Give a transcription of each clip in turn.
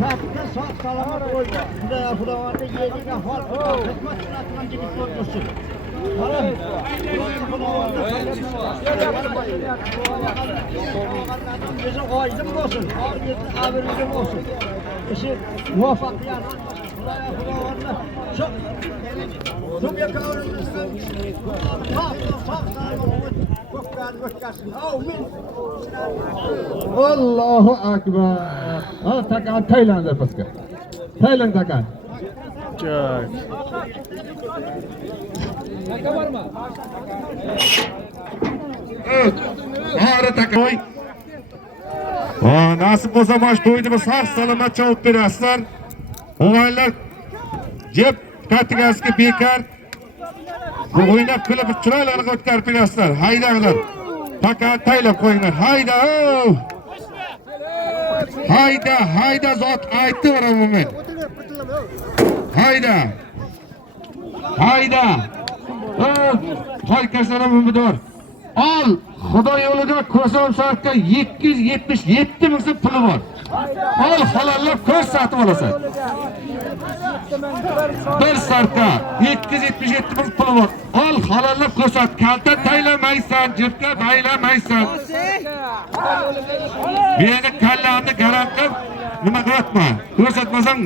Katta sağ salamat qo'ydi. Bunday xudovarda yeydiga hol xizmat qiladigan yigit bo'lsin. Mana bizni oydin bo'lsin, abirligim bo'lsin. İşi muvaffaqiyat. Xudovarda shu yakavrimizdan sağ salamat ko'klarni o'tkazsin. Amin. Allohu akbar. Ha, takan Taylandda pastga. Tayland takan. Joy. Taka bormi? Hara takan. Nasib bo'lsa mash to'ydi biz sog' salomat javob berasizlar. O'g'aylar jeb kategoriyasiga bekar. O'ynab kulib chiroylarga o'tkazib berasizlar. Haydanglar. Takan taylab qo'yinglar. Hayda. Hayda, hayda zot aytdi mana moment. Hayda. Hayda. Qo'ykashlar umidor. Al, Xudo yo'lida ko'rsam soatga 777 ming so'm puli bor. Al, halollab ko'rsatib olasan. Bir sarka 777 ming puli bor. Al, halollab ko'rsat. Kalta taylamaysan, jibga baylamaysan. Meni kallamni garantlab nima qilyapma? Ko'rsatmasang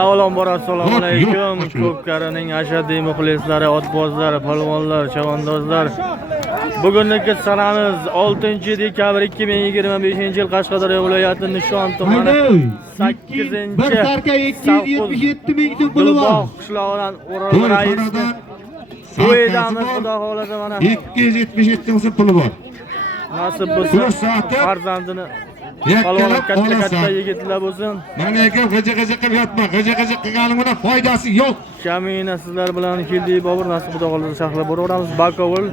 Avvalambor assalomu alaykum. Ko'pkarining ashaddiy muxlislari, otbozlar, polvonlar, chavandozlar. Bugungi sanamiz 6-dekabr 2025-yil Qashqadaryo viloyati Nishon tumani 8-chi bir sarka 277 ming so'm puli bor. Qishlog'idan O'rol raisni to'ydamiz, xudo xolasa mana 277 ming so'm puli bor. Nasib bo'lsa farzandini palvonlar katta yigitlar bo'lsin. Mana aka g'ija-g'ija qilib yotma. G'ija-g'ija qilganing bilan foydasi yo'q. Kamina sizlar bilan keldik. Bobur nasib xudo xolasa saqlab boraveramiz. Bakovul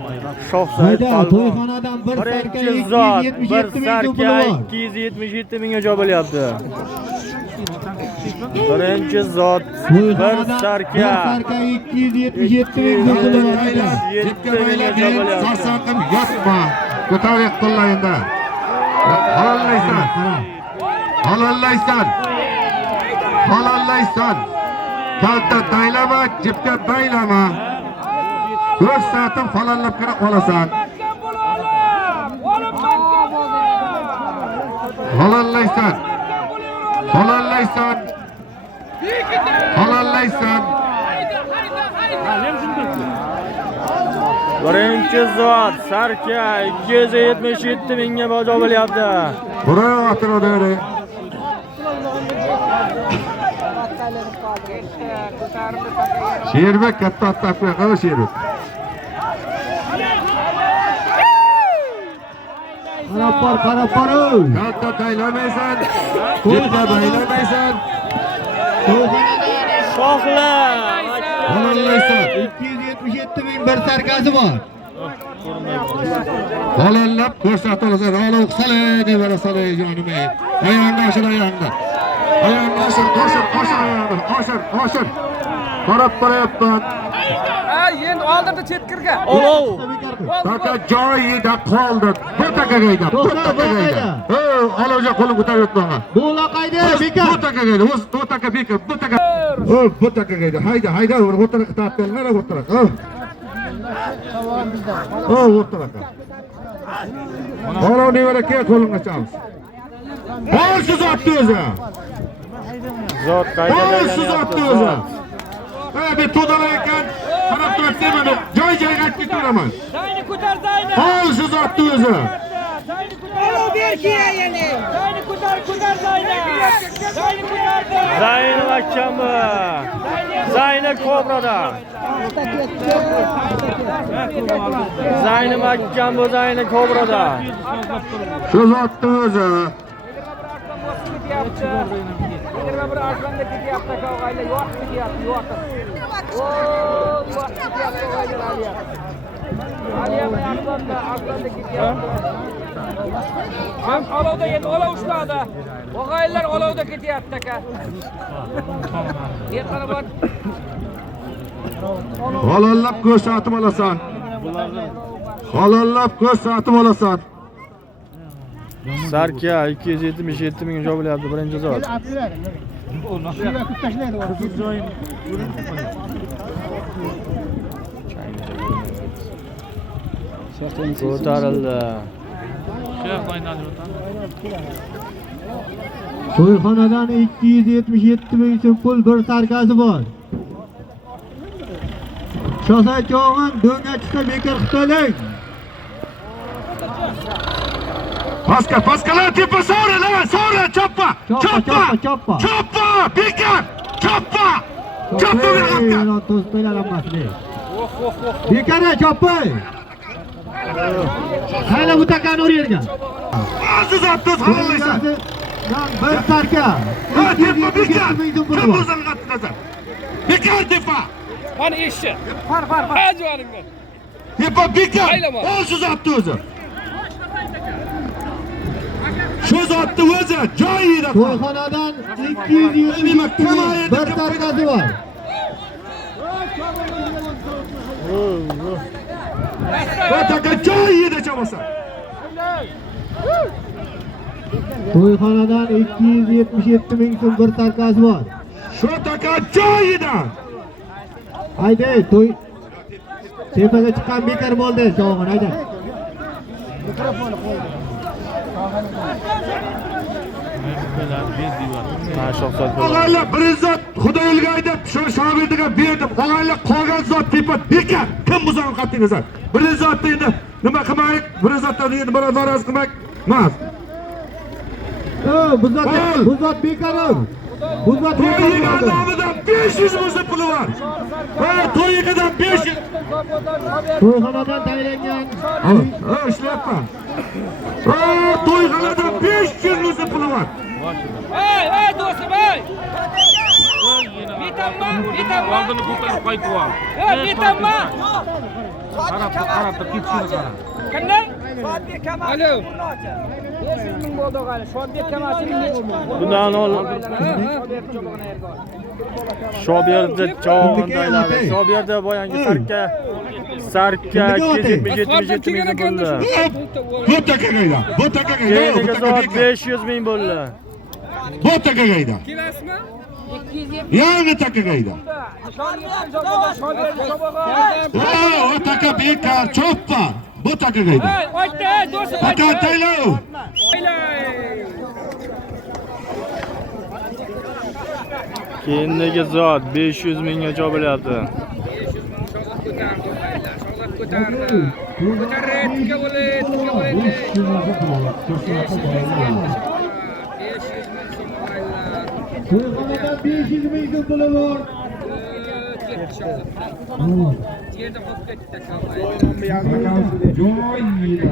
Shohsaid palvon. To'yxonadan bir sarka 277 ming so'm puli bor. 277 mingga joy bo'lyapti. Birinchi zot bir sarka 277 ming so'm puli bor. Jibga baylangan sarsaqim yotma. Ko'tarib qo'llayinda. Halollaysan. Halollaysan. Halollaysan. Kalta taylama, jibga baylama. Ko'rsatib halollab qara olasan. Halollaysan. Halollaysan. Halollaysan. Birinchi zot sarka 277 mingga bajo bo'lyapti. Buraya atiraveradi. Sherbek katta attaqqa qara Sherbek. Qarab bor. Katta taylamaysan. Ko'zga baylamaysan. Shohlar. Halollaysan. 277 ming bir sarkasi bor. Halollab ko'rsatib olasan. Olov salay deb olasan jonim ey. Ayonga oshir ayonga. Ayonga oshir. Qarab borayapman. Endi oldirdi chetkirga. Olov. Taka joyida qoldi. Bu takagayda. Olovga qo'lim ko'tarib yotma. Bu laqayda beka. Bu takagayda. Bu taka beka. Bu taka. Bu takagayda. Hayda. O'rtaga tortganlar o'rtaga. O'rtaga. Olov nevara kel qo'lingga chamiz. Bol shu zotni o'zi. Zot qayda zotni o'zi. Ben to'dalar ekan. Qarab turibsizmi men joy-joyga aytib ketaman. Zayni ko'tar Zayni. Bol shu zotni o'zi. Olov berkiya yana. Zayni ko'tar Zayni. Zayni ko'tardi. Zayni akkammi? Zayni Kobrada. Zayni akam bu Zayni Kobrada. Shu zotni o'zi. Bir arqonda ketyapti og'aylar, yo'q ketyapti, yo'q. Yo'q ketyapti og'aylar Aliya. Aliya arqonda ketyapti. Ham olovda endi olov ushladi. Og'aylar olovda ketyapti aka. Yerqara bor. Halollab ko'rsatib olasan. Halollab ko'rsatib olasan. Sarka 277 ming joy bo'lyapti birinchi zot. Ko'tarildi. To'yxonadan 277 ming so'm pul bir sarkasi bor. Shosacho'g'in do'ngachisa bekor qilib Paskalar tepa so'ra, choppa. Bekor, choppa. Choppa bergan. To'spelar hammasini. Bekor choppa. Hayla bu takani o'raygan. Aziz Abduz xalaysan. Bir sarka. Ha, tepa bekor. Kim o'zini qattiqasan? Bekor tepa. Mana eshit. Far. Ajoyingga. Tepa bekor. Aziz Abduz. Shu zotni o'zi joyida. To'yxonadan 270 ming bir sarkasi bor. O'taka joyida chabosa. To'yxonadan 277 ming so'm bir sarkasi bor. Shu taka joyida. Haydi to'y tepaga chiqqan bekor bo'ldi, sog'in haydi. Og'aylar bir zot Xudoyga aytib, shu shogirdiga berdim. Og'aylar qolgan zot tepa bekor. Kim bu zot qattiqasan? Bir zotni endi nima qilmaylik? Bir zotdan endi bir naroz qilmak emas. Bu zot bekor. Bu zot To'yiga nomidan 500 ming puli bor. To'yigadan 500. To'yxonadan tayinlangan. Ishlayapman. To'yxonadan 500 ming puli bor. Ey do'stim ey. Bitamma. Oldini ko'tarib qaytib ol. Bitamma. Qarab ketishini qara. Qanday? Shodbek Kamal. Alo. 500 ming bo'ldi g'ali. Shodbek Kamalning Bundan ol. Shoberdi chavon tayladi. Shoberdi boyangi sarka 277 ming bo'ldi. Bu takagayda. Keyingi zot 500 ming bo'ldi. Bu takagayda. Kelasizmi? 270. Yani takagayda. O taka bekor choppa. Bu takagayda. Aytdi, do'stim. Taka taylav. Keyingi zot 500 mingga joy bo'lyapti. 500 ming ko'tardi. Ko'tarretga bo'ladi. 500 ming so'm olaylar. To'yxonadan 500 ming so'm puli bor. Yerda qolib ketdi. Joyida.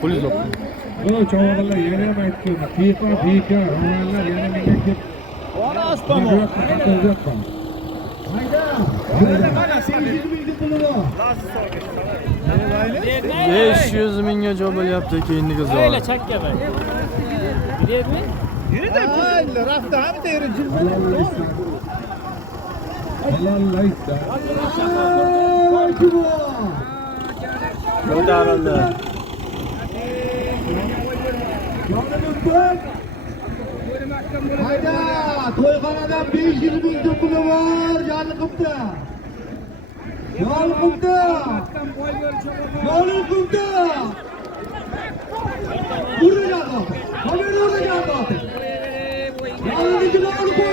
Puli yo'q. Çavalarlar yana mı etkiyor? Tepa bekor. Oğlanlar yana menga kelib. Ona asbamo. Hayda. Mana 800 ming so'm puli bor. 500 mingga joy bo'lyapti keyingi zot. Mayli chakka bay. Biledmi? Ko'tarildi. Hayda, to'yxonadan 500 ming so'm puli bor, yolqibdi. Urgan ot. Qo'yib urgan ot. Yolqibdi.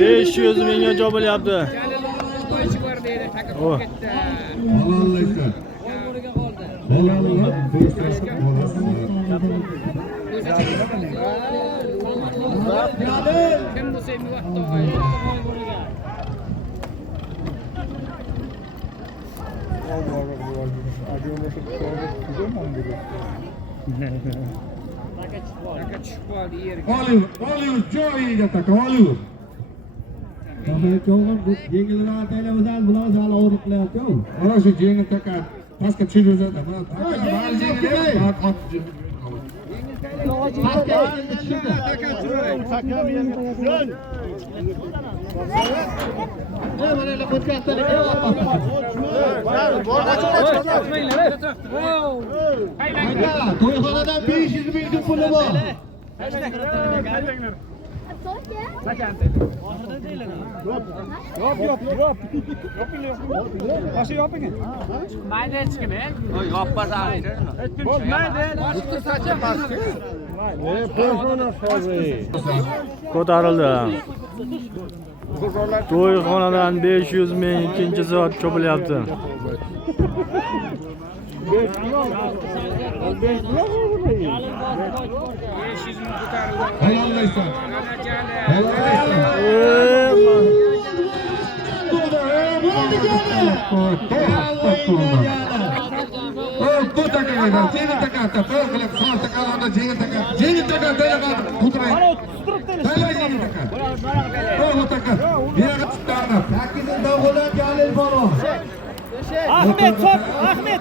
500 mingga joy bo'lyapti. Oh. Kim bu sevmi vaqtda Taka tushib qoldi yerga. Oliver joyiga taka Oliver. Yengilroq aylamazdan bular hali og'riq qilyapti-ku. Mana shu yengil taka pastga tushib o'zadi. Mana To'yxonadan 500 ming so'm puli bor. Ko'tarildi. To'yxonadan 500 ming ikkinchi soat chopilyapti. Hayallaysan. Bu takalardan yengil taka, to'y qilib sol takalarni yengil taka dalagan putrang. Dala yengil taka. Bu taka. Biraga chiqardi. 8 davlat Jalil Polvon. Ahmet top, Ahmet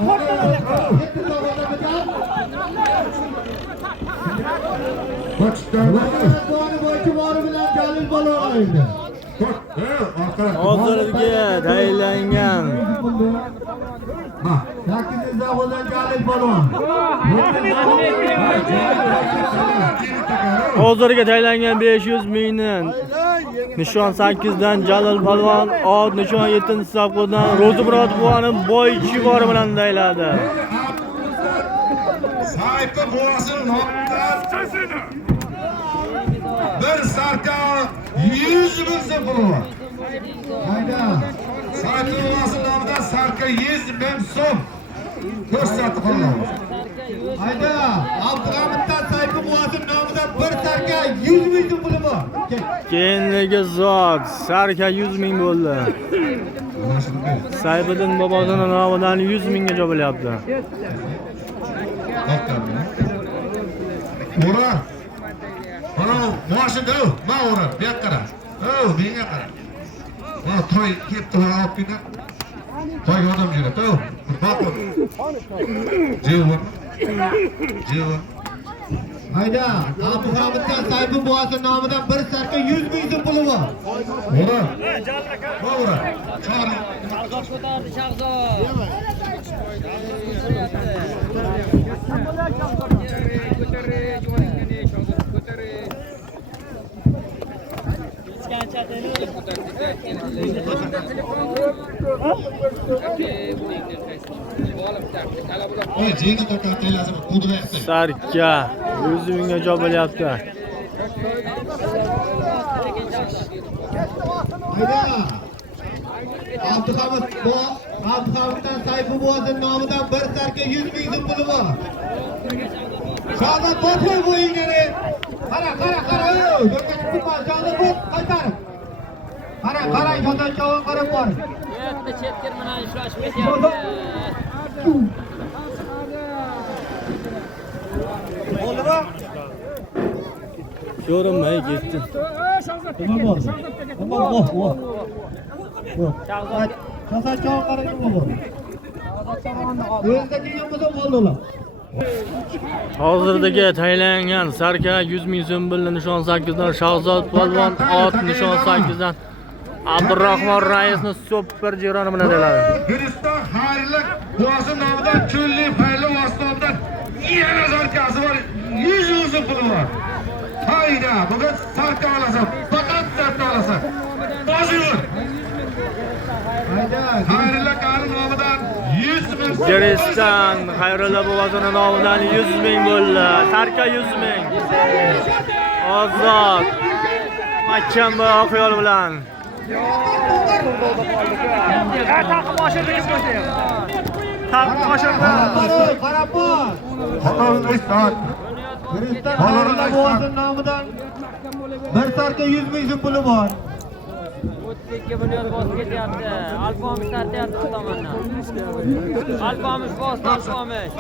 Bak chiqardi. To'ni bo'yicha bori bilan Jalil Polvon o'yindi. Hozirgi tayinlangan 8 davlat Jalil Polvon. Hozirga tayinlangan 500 mingdan nishon 8 dan Jalil Polvon, ot nishon 7-safdan Ro'zimurod buvaning boychivori bilan tayladi. Sayfi buvasini nomdan bir sarka 100 ming so'm puli bor. Hayda. Sayfi buvasini nomidan sarka 100 ming so'm ko'rsatib qo'yamiz. Hayda. Abdug'omitdan Sayfi buvasining nomidan bir sarka 100 ming so'm puli bor. Keyingi zot sarka 100 ming bo'ldi. Sayfiddin bobosining nomidan 100 mingga chopilyapti. Ura. Mana mashina, mana ura, bu yoqqa qara. Menga qara. Mana to'y ketdi, olib keldi. To'y odam yuradi. Baqib. Jeva. Hayda. Abdug'omitdan Sayfi buvasining nomidan bir sarka 100 ming so'm puli bor. Ura. Ura. Chori. Oy, yengil taka taylazim qudratli. Sarka 100 mingga chopilyapti. Hayda. Abdug'omitdan Sayfi buvasining nomidan bir sarka 100 ming so'm puli bor. Shahzod Botir bo'yingani. Qara. Yo'lga chiqma, Shahzod Botir qaytarib. Qara, Shahzod Chavon qarab bor. Bu yerda chetga mana ushlashib ketyapti. Ko'rinmay ketdi. Shahzod Chavon qarab bor. O'zida kelgan bo'lsa bo'ldi ular. Hozirgi tayinlangan sarka 100 ming so'm bo'ldi. Nishon 8 dan Shahzod Polvon, ot nishon 8 dan Abdurahmon Raisni super jironi bilan tayladi. Guliston xayrli buvasi nomidan cho'lli payli vositobidan yana sarkasi bor. 100 ming so'm puli bor. Hayda, bugun sarka olasan, faqat sarka olasan. Boshur. Hayda. Xayrli qari nomidan 100 ming so'm. Guliston Xayrulla bobosining nomidan 100 ming bo'ldi. Sarka 100 ming. Ozod Makamba xayol bilan Qarab bor. Qo'zg'iston. Guliston buvasining nomidan bir sarka 100 ming so'm puli bor. 32 million bosib ketyapti. Alpomish tartyapti bu tomondan. Alpomish bosdi, Alpomish.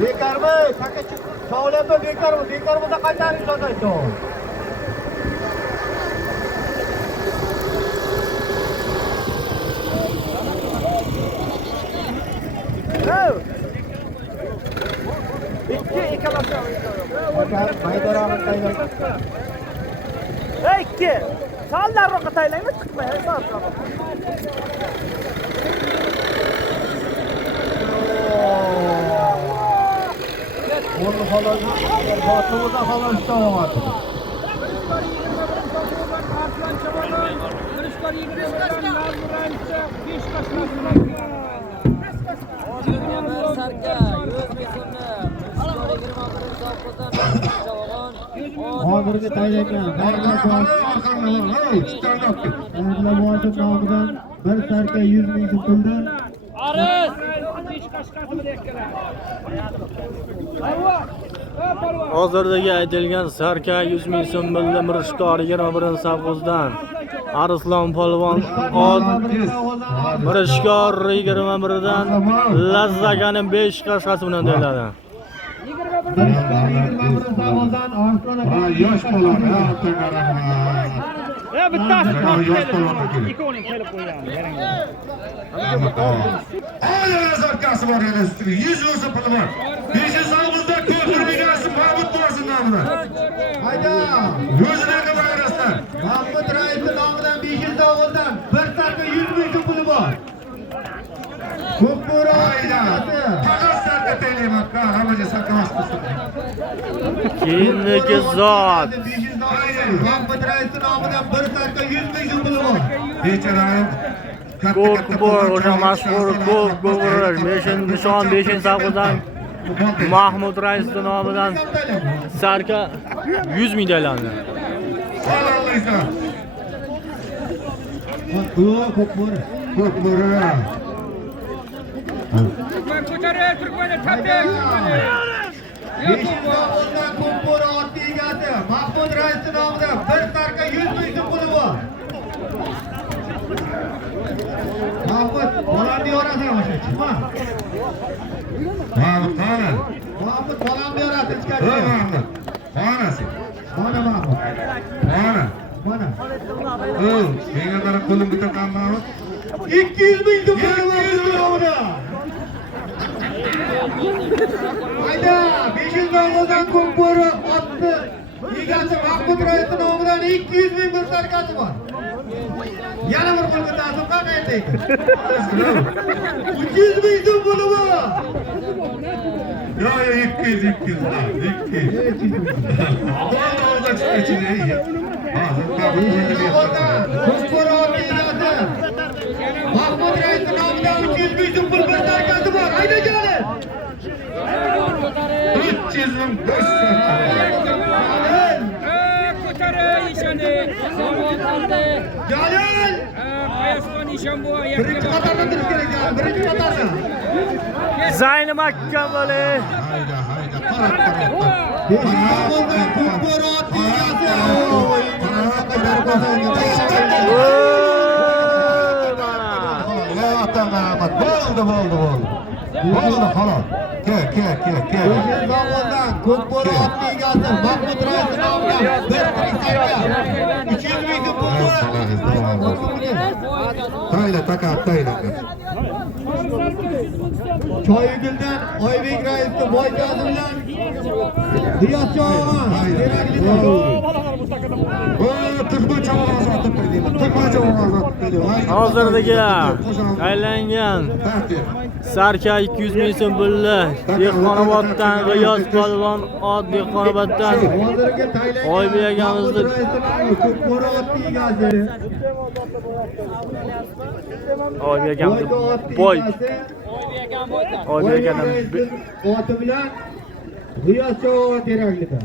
Bekarmi? Taka savlatma bekarmi? Bekar bo'lsa qaytaring sotaydi. Ikki ekalashgan. Maydaroqqa tayyor. Ey, ikki. Sal nariroqqa tayyorlaymi? Chiqmay, sal. Onu falan batımıza falan tutamamadı. Hozirgi tayyorlangan muhojir nomidan bir sarka 100 ming so'tildi. Aris! Hozirgi aytilgan sarka 100 ming so'm bo'ldi. Mirishkor 21-savg'uzdan. Arslon polvon ot Mirishkor 21dan Lazzagani 5 qashqasi bilan deyiladi. Yosh bola, Bittasi ikkoning kelib qo'ygan. Ayol zarkasi bor yana ustiga 100 bo'lsa puli bor. 500 ko'pir egasi Mahmud bo'lsin nomidan. Hayda! O'zlariga bayrasdan. Mahmud raisi nomidan 500 ovuldan bir sarka 100 ming so'm puli bor. Ko'pura Hayda. Faqat sarka taylayman, hammaga sarkamas qilsin. Keyingi zot. 500 Mahmud raisi nomidan bir sarka 100 ming so'm puli bor. Bechoralar Ko'kbur o'sha mashhur Ko'kbur nishon 5-savg'uzdan Mahmud rais nomidan sarka 100 ming deyiladi. Salomlaysan. Ko'pura. Ko'kbura. Ko'tarib turibman, tabrik. 500 ovuldan Ko'pura ot egasi Mahmud raisi nomidan bir sarka 100 ming so'm puli bor. Mahmud, bolamni yorasan o'sha, chiqma. Mahmud, qani? Mahmud, bolamni yorasi O ichkariga. Mahmud. Qanasi? Mana Mahmud. Qani? Mana. Menga qarab qo'lim bitta Mahmud. 200 ming so'm puli bor Hayda, 500 ovuldan Ko'kburi otni egasi Mahmud raisi nomidan 200 ming bir sarkasi bor. Yana bir qo'lga ta'sir qanday ekan? 300 ming so'm puli bor. Yo, 200. Doğru çıkıyor. Ko'kburi otni egasi Mahmud raisi nomidan 300 ming so'm pul bir sarkasi bor. Hayda kelin. 300 ming boş sarka. Ko'tarib ishoni. Jalil! Qayasqon ishon bu. Birinchi qatorda turish kerak, birinchi qatorda. Zayni Makkamali. Hayda. Qarab. 500 ovuldan Ko'kburi otni egasi. Bo'ldi, xolos. Kel. 500 ovuldan Ko'kburi otni egasi Mahmud raisi nomidan bir sarka 300 ming so'm puli bor. Tayla. Choyguldan Oybek raisni boykazi bilan Riyod Sho'g'on kerakli Hozirgi aylangan sarka 200 ming so'm pulli Dehqonoboddan G'iyos polvon ot Dehqonoboddan hozirgi taylangan Oybek akamizni Ko'kburi otni egasi Oybek akamiz boy. Oybek akamiz oti bilan Riyaz Chavo teraklida.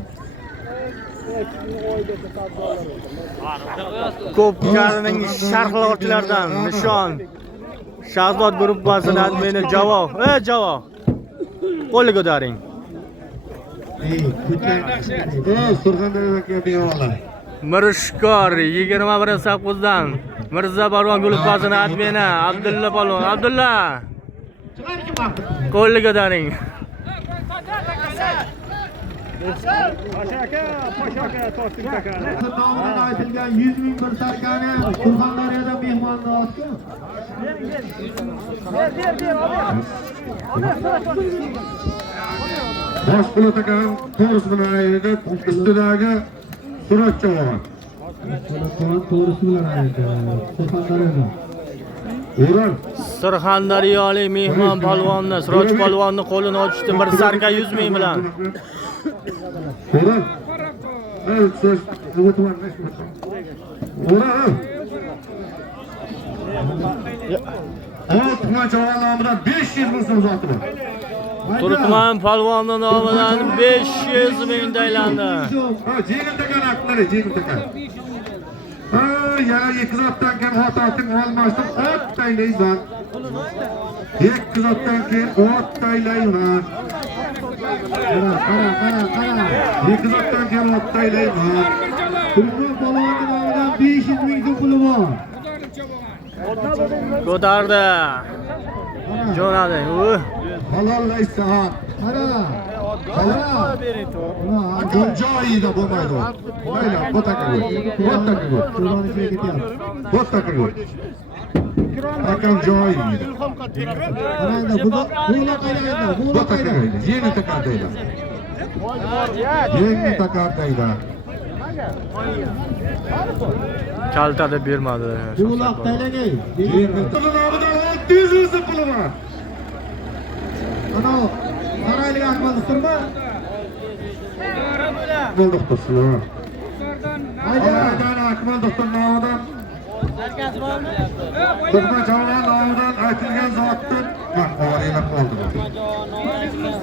Ko'pkarining sharhlovchilaridan Nishon Shahzod gruppasining admini Javob. Javob. Qo'lga ko'taring. Surxondaryo aka mehmonlar. Mirishkor 21-9dan Mirza Barvon gruppasining admini Abdulla Polvon. Abdulla. Qo'lga ko'taring. Nomidan aytilgan 100 ming bir sarkani Surxondaryoda mehmonni otdi. Boshqulot aka ham to'g'risi bilan aytib, ustidagi surat chog'on. To'g'risi bilan aytdi. Surxondaryoda. Uran Surxondaryolik mehmon polvonni, Siroj polvonni qo'lini ochdi bir sarka 100 ming bilan. Uran. Söz o'tman. Uran. Altman chog'on nomidan 500 ming so'm zoti bor. Turkman polvonni nomidan 500 ming taylandi. Jengil takan haqlari, jengil takan. Yana 2 zotdan keyin otating olmasdim, ot taylayman. 2 zotdan keyin ot taylayman. Qara. 2 zotdan keyin ot taylayman. Turkman polvonni nomidan 500 ming so'm puli bor. Ko'tardi. Jo'nadi. Halollaysa. Qara. Joyida bo'lmaydi. Mayli, bo'taka qo'y. Bo'taka qo'y. Akam joyida. Qarangda, bu qayerda? Yeni takardaydi. Yeni takardaydi. Kalta deb bermadi. Buloq taylagay. Nomidan 600 ming so'm puli bor. Ana, qaraylik Ahmad usturma. Bo'ldi do'stlar. Hayda. Akmal doktor nomidan Turkman chog'on nomidan aytilgan zotdan avariyalar qoldi.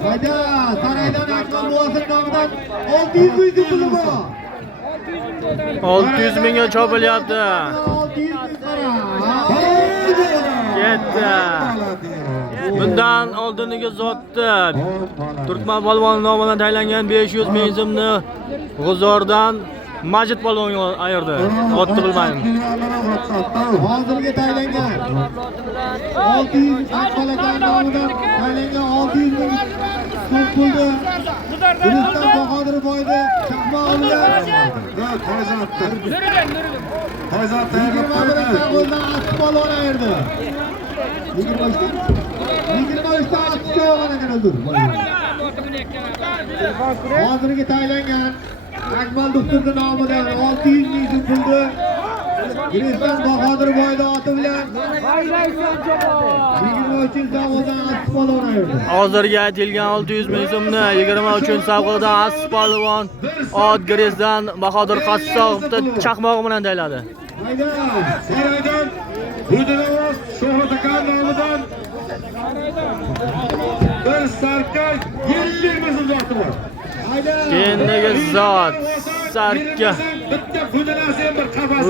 Hayda, saraydan Akmal Muosir nomidan 600 ming so'm puli bor. 600 mingga chopilyapti. 600 ming qara. Ketdi. Bundan oldingi zotda Turkman polvon nomidan taylangan 500 ming so'mni G'uzordan Majid polvonga ayirdi. Otni bilmayman. Hozirga taylangan 600 Akmal aka nomidan taylangan 600 ming so'm pulni Guliston Bahodir boyda chaqmoq bilan To'yzot tayyorlab qo'ydi. qo'ldan asib polvon ayirdi. 23 ta asibga olgan ekan o'ldir. Hozirgi taylangan Akmal doktorning nomidan 600 ming so'm pulni Guliston Bahodir boyda oti bilan 23-savdodan asib polvon ayirdi. Hozirga aytilgan 600 ming so'mni 23-savdodan Asif polvon ot Guliston Bahodir qassobda chaqmog'i bilan tayladi. Hayda. Saraydan Budinovoz Shohrat aka nomidan bir sarka 50 ming so'm zoti bor. Hayda. Kendagi zot sarka. Bitta budinasi ham bir qafas.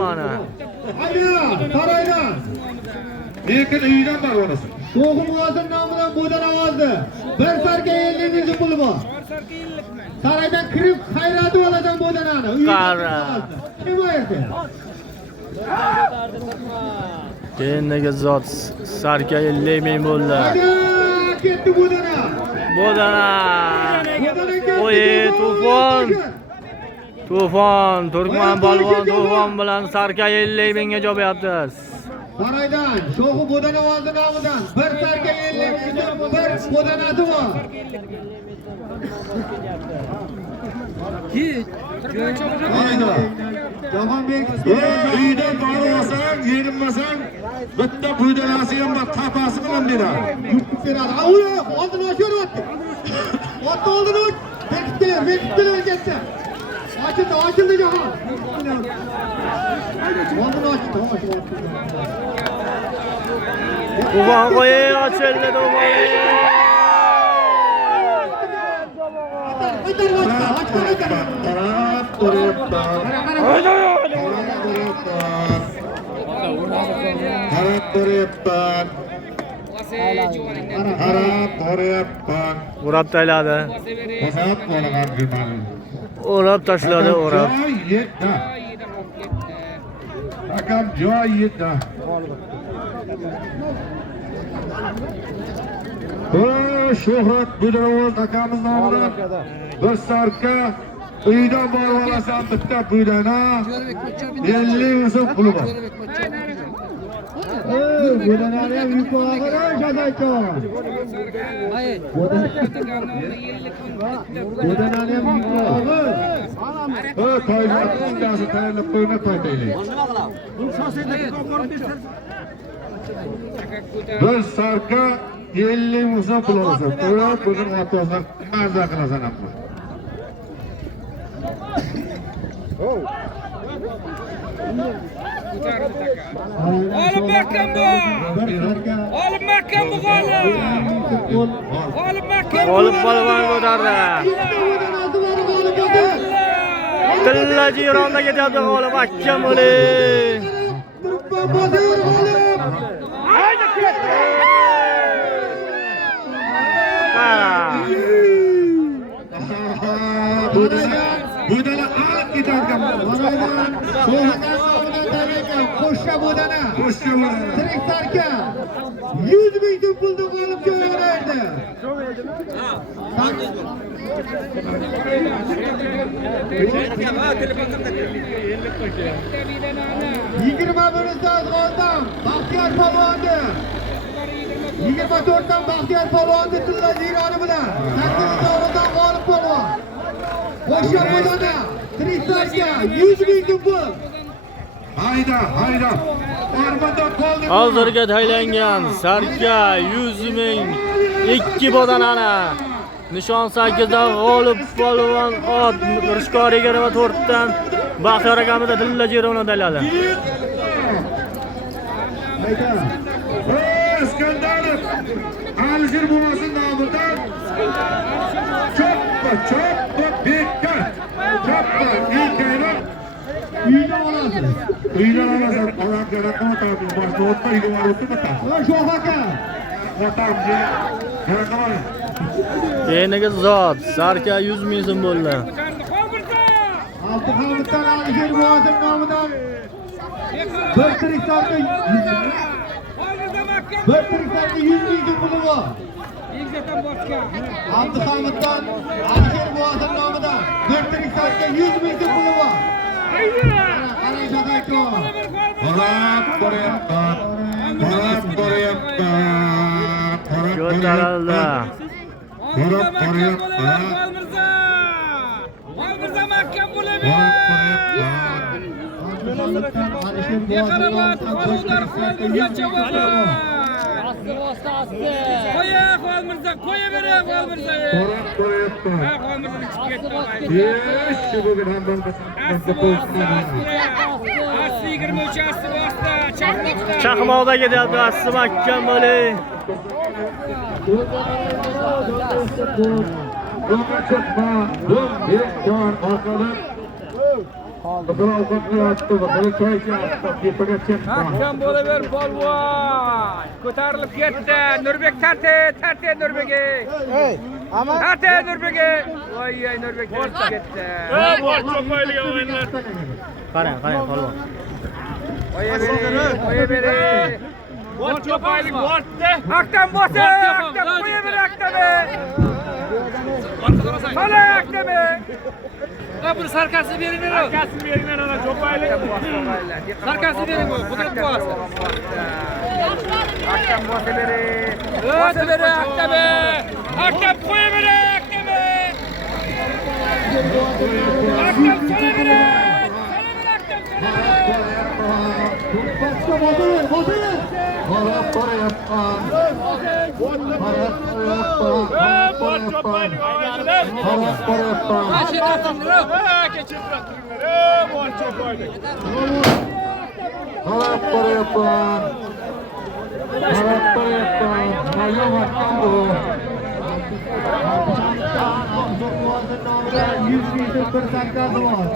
Mana. Hayda. Saraydan Lekin uydan bor onasi. Sho'g'im Muosir nomidan bo'dan ovozdi. Bir sarka 50 ming so'm puli bor. Saraydan kirib xayratib oladan bo'danani. Qara. Kim ayirdi? Kendagi zot sarka 50 ming bo'ldi. Hayda. Ketdi bo'dana. Bodana. Oye, Tufon, Turkman polvon Tufon bilan sarka 50 mingga jopyapti. Saraydan Sho'g'i bo'dan ovozi nomidan bir sarka 50 ming so'm bir bo'danasi bor. Hayda. Jahonbek Uydan borib olsang, yerinmasang, bitta budinasi ham bor qafasi bilan beradi. yutib beradi. Ha, u yo'q, oldini oshiryapti. Otni oldini bekitdilar ketdi. Ochildi Jahon. Oldini ochdi. Tufon qo'y, ochildi Tufon. Taraf ko'ryapman. Qarab ko'ryapman. Qarab ko'ryapman. O'rab tashladi. Qo'shib qo'ygan jumani. O'rab tashladi, o'rab. Joy yetdi. Hakam joy yetdi. Shuhrat Budarovoz akamiz nomidan bir sarka uydan borib olasan bitta budana 50 so'm puli bor. Budanani ham yuqori jazaycho. Budanani ham yuqori. Toylar ikkitasi tayyorlab qo'yma to'ytaylik. Bir sarka 50 so'm pul olasan. To'yib buni otozdan mazza qilasan amma. Oğlum mahkam bu. Oğlum mahkam bu oğlum. Oğlum mahkam bu. G'olib polvon ko'tardi. Tilla jironda ketyapti g'olib Akam o'li. Budana olib ketadigan. Qo'shcha budana. Qo'shcha budana. Tirik sarka 100 ming so'm pulni olib keladi. 21 soat qoldim. Baxtiyor polvonni. 24 dan Baxtiyor polvonni Tilla Jironi bilan 8 o'rindan g'olib polvon. Qo'shcha budana. Tirik sarka 100 ming so'm pul. Hayda. Ormanda qoldi. Hozirga taylangan sarka 100 ming 2 bodanani. Nishon 8dan g'olib polvon ot Mirishkor egari va 4 dan Baxtiyor akamizda Tilla Jironi dalali. Iskandarov Alisher bobosi nomidan choppa bekka. Choppa bekka. Uyda olasiz. Uydan olasan, olamga qo'yib boshda o'tma, uyga borib o'tma. Shoh aka. Otamga qaraman. Keyingi zot sarka 100 ming so'm bo'ldi. Abduhamiddan Alisher bobosi nomidan bir tirik sarka 100 ming so'm puli bor. Abduhamiddan Alisher bobosi nomidan bir tirik sarka 100 ming so'm puli bor. Qarang jazaycho. Qarab ko'ryapman. Ko'tarildi. Qarab ko'ryapman. Olmirza mahkam bo'laver. Abduhamiddan Alisher bobosi nomidan bir tirik sarka 100 ming so'm puli bor. Qo'ya Olmirza, qo'yaver Olmirza. Qarab ko'ryapman. Olmirza chiqib ketdi. Yesh, bugün ham bo'lmasa. Asli 23 asli boshda chaqmoqda. Chaqmoqda ketyapti Asli Akam o'li. Yo'lga chiqma. Bekor orqada. Biroz qo'yapti, bir choyga tepaga chiqma. Mahkam bo'laver polvon. Ko'tarilib ketdi. Nurbek tarti Nurbek. Tarti Nurbek. Voy Nurbek chiqib ketdi. Qarang polvon. Qo'yaver. Bot cho'paylik botdi. Aktam bosi. Aktam qo'yaver Aktamni. Mana Aktamni. Bir sarkasini beringlar. Sarkasini beringlar ana cho'paylik. Sarkasini bering bu. Qudrat bosi. Aktam bosi bering. Bosi bering Aktamni. Aktam qo'yaver Aktamni. Aktam qo'yaver. Qarab ko'ryapman. Boğaz'ın namına 100 ming so'm bir sarkasi bor.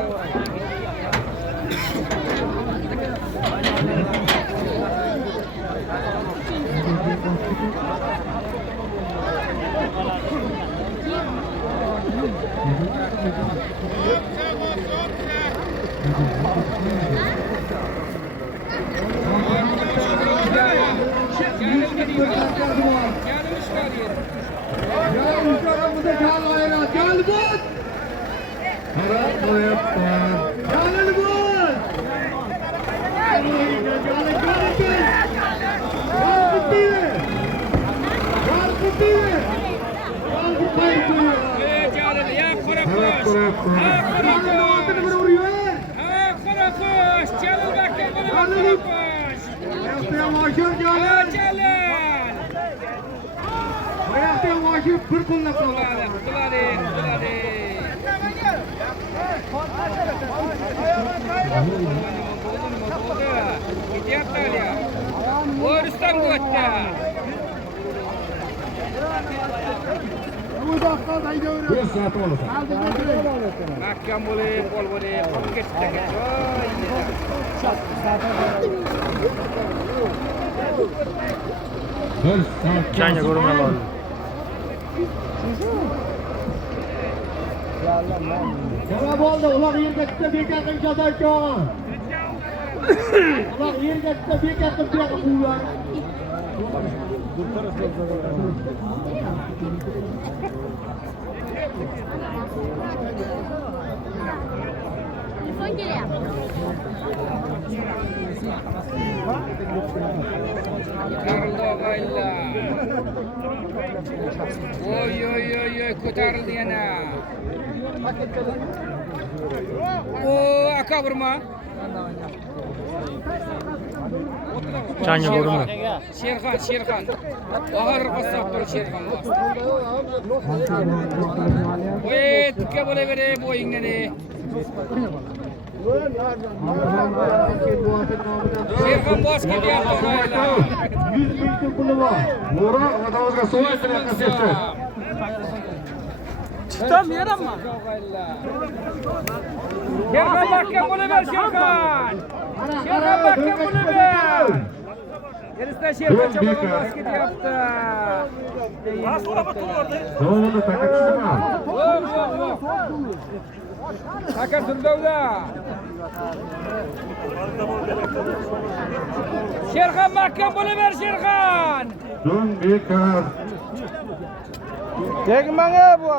Bir qo'llab qoladi. Ketyapti hali. O'risdan o'tdi. Mahkam bo'lib, qo'l bo'lib, qolib ketdi. Changi ko'rinma bor. Nima bo'ldi? Ular yerga chiqdi, bekatning jazoi yo'q. Ular yerga chiqdi, bekatning buyoqqa qo'ygan. Telefon kelyapti. Ko'tarildi og'aylar. Oy, ko'tarildi yana. O, aka burma. Changi ko'rinma. Sherxon. Og'ir qassob bir Sherxon. Voy, tikka bo'lavere bo'yingni. Sherxon bosh ketyapti og'aylar. 100 ming so'm puli bor. Mo'ra odamizga suv aytayotgan. Chiqdim yeramman. Sherxon mahkam bo'laver Sherxon. Sherxon mahkam bo'laver. Yerda Sherxon chabaga bosh ketyapti. Davomida taka tushdimi? Yo'q. Taka turdovda. Sherxon mahkam bo'laver Sherxon. So'ng bekar. Tegmanga bu.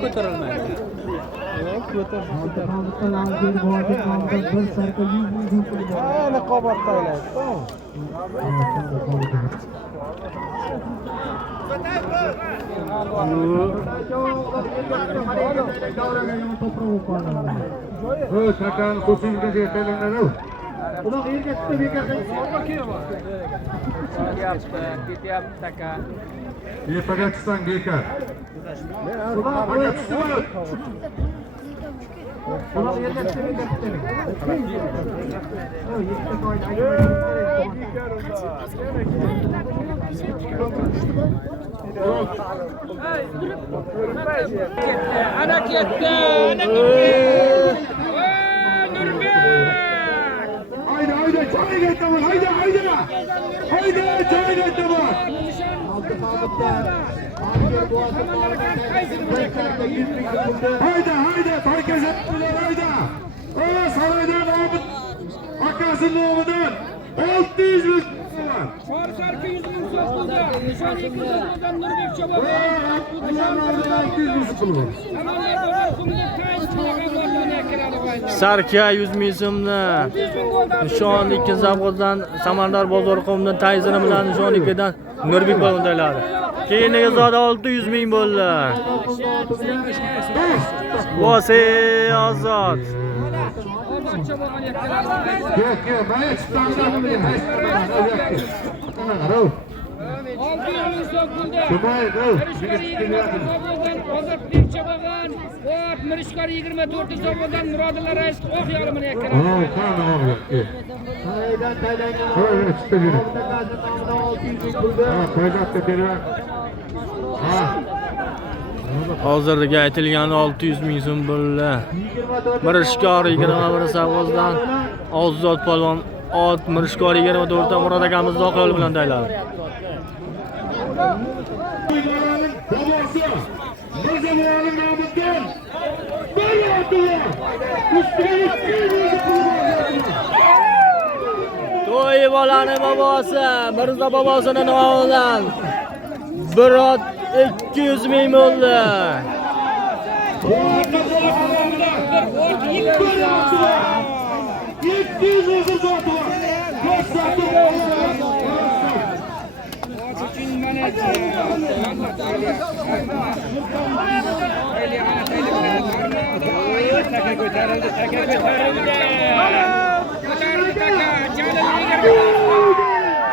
Ko'tarilmaydi. Niqobat taylaydi. Takan ko'pincha yetkaziladi. Ular yerga chiqdi, bekatning Ketyapti taka. Tepaga chiqsang bekar. Ular yerga chiqdi, bekatning. Ana ketdi. Hayda, joyiga aytaman. Hayda, joyiga aytaman. Hayda, barkazat bular hayda. Saroydan Obid akasi nomidan 600 ming so'm. Qorsarki 100 ming so'm pulda. Nishon 200 mingdan Nurbek Cho'bon. 600 ming so'm. Sarkiya 100 ming so'mni. Nishon 2 zavqdan Samandar bozor qo'midan tayzini bilan Nishon 2dan Nurbek bo'lganlar. Keyingi zoda 600 ming bo'ldi. Vose Azod. Ke, mana chiqdi bunga. Ozodbek Cho'bon, Mirishkor 24 zavodidan Murodilla Rais oq yorimini yakkaladi. Saraydan taylangan Evet, çıktı biri. Namıda 600 ming pulga. Ha, qo'yibdi beriver. Ha. Hozirgi aytilgan 600 ming so'm bo'ldi. 24 Mirishkor 21 savozdan Ozod polvon ot Mirishkor 24 dan Murod akamiz voqea bilan tayladi. To'y bolani bobosi Mirzo bobosining nomidan bir ot 200 ming bo'ldi.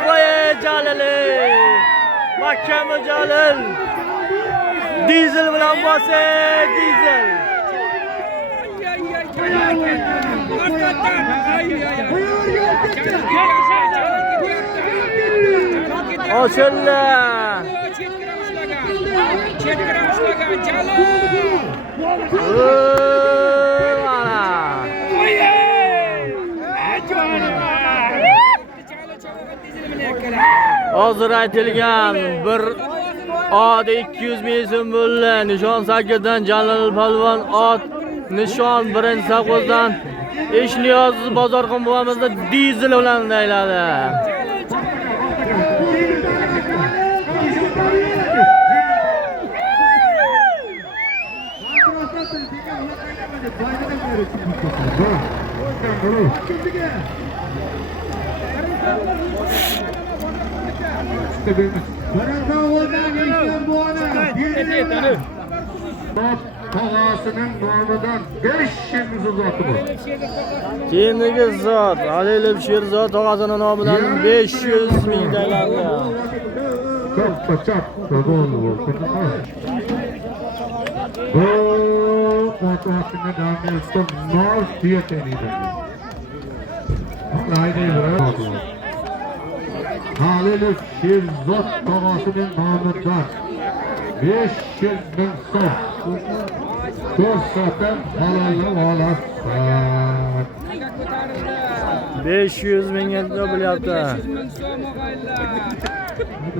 Voy Jalili! Mahkam Jalil! Dizel bilan bosa, dizel! Oshilla! Hozir aytilgan bir ot 200 ming so'm bo'ldi. Nishon 8 dan Jalil polvon ot, nishon 1-savozdan Eshniyoz Bozorxon buvamizni dizel bilan tayladi. Tog'asining nomidan 500 ming zoti bor. Keyingi zot Alilov Sherzod tog'asining nomidan 500 ming taylandi. Choppa choppa bo'ldi bu. Bu otasining nomidan nol tiyataydi. Haydi bro. Alilov Sherzod tog'asining nomidan 500 ming so'm. Ko'rsatib halolni olasan. 500 mingga bo'lyapti.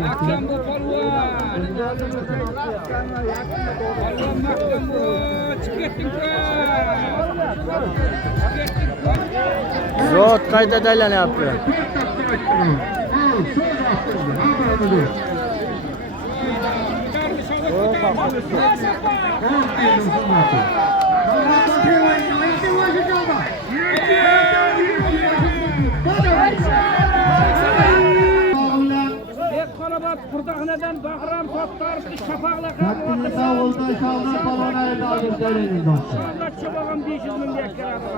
Akam bu polvon. Zot qayta taylanyapti. Qurdoqnadan Bahram Sottorovni shafaqlar Kattimiz avulda Shavkat Palonayni olib kelingiz. qilib chobog'im 500 mingga kiradi.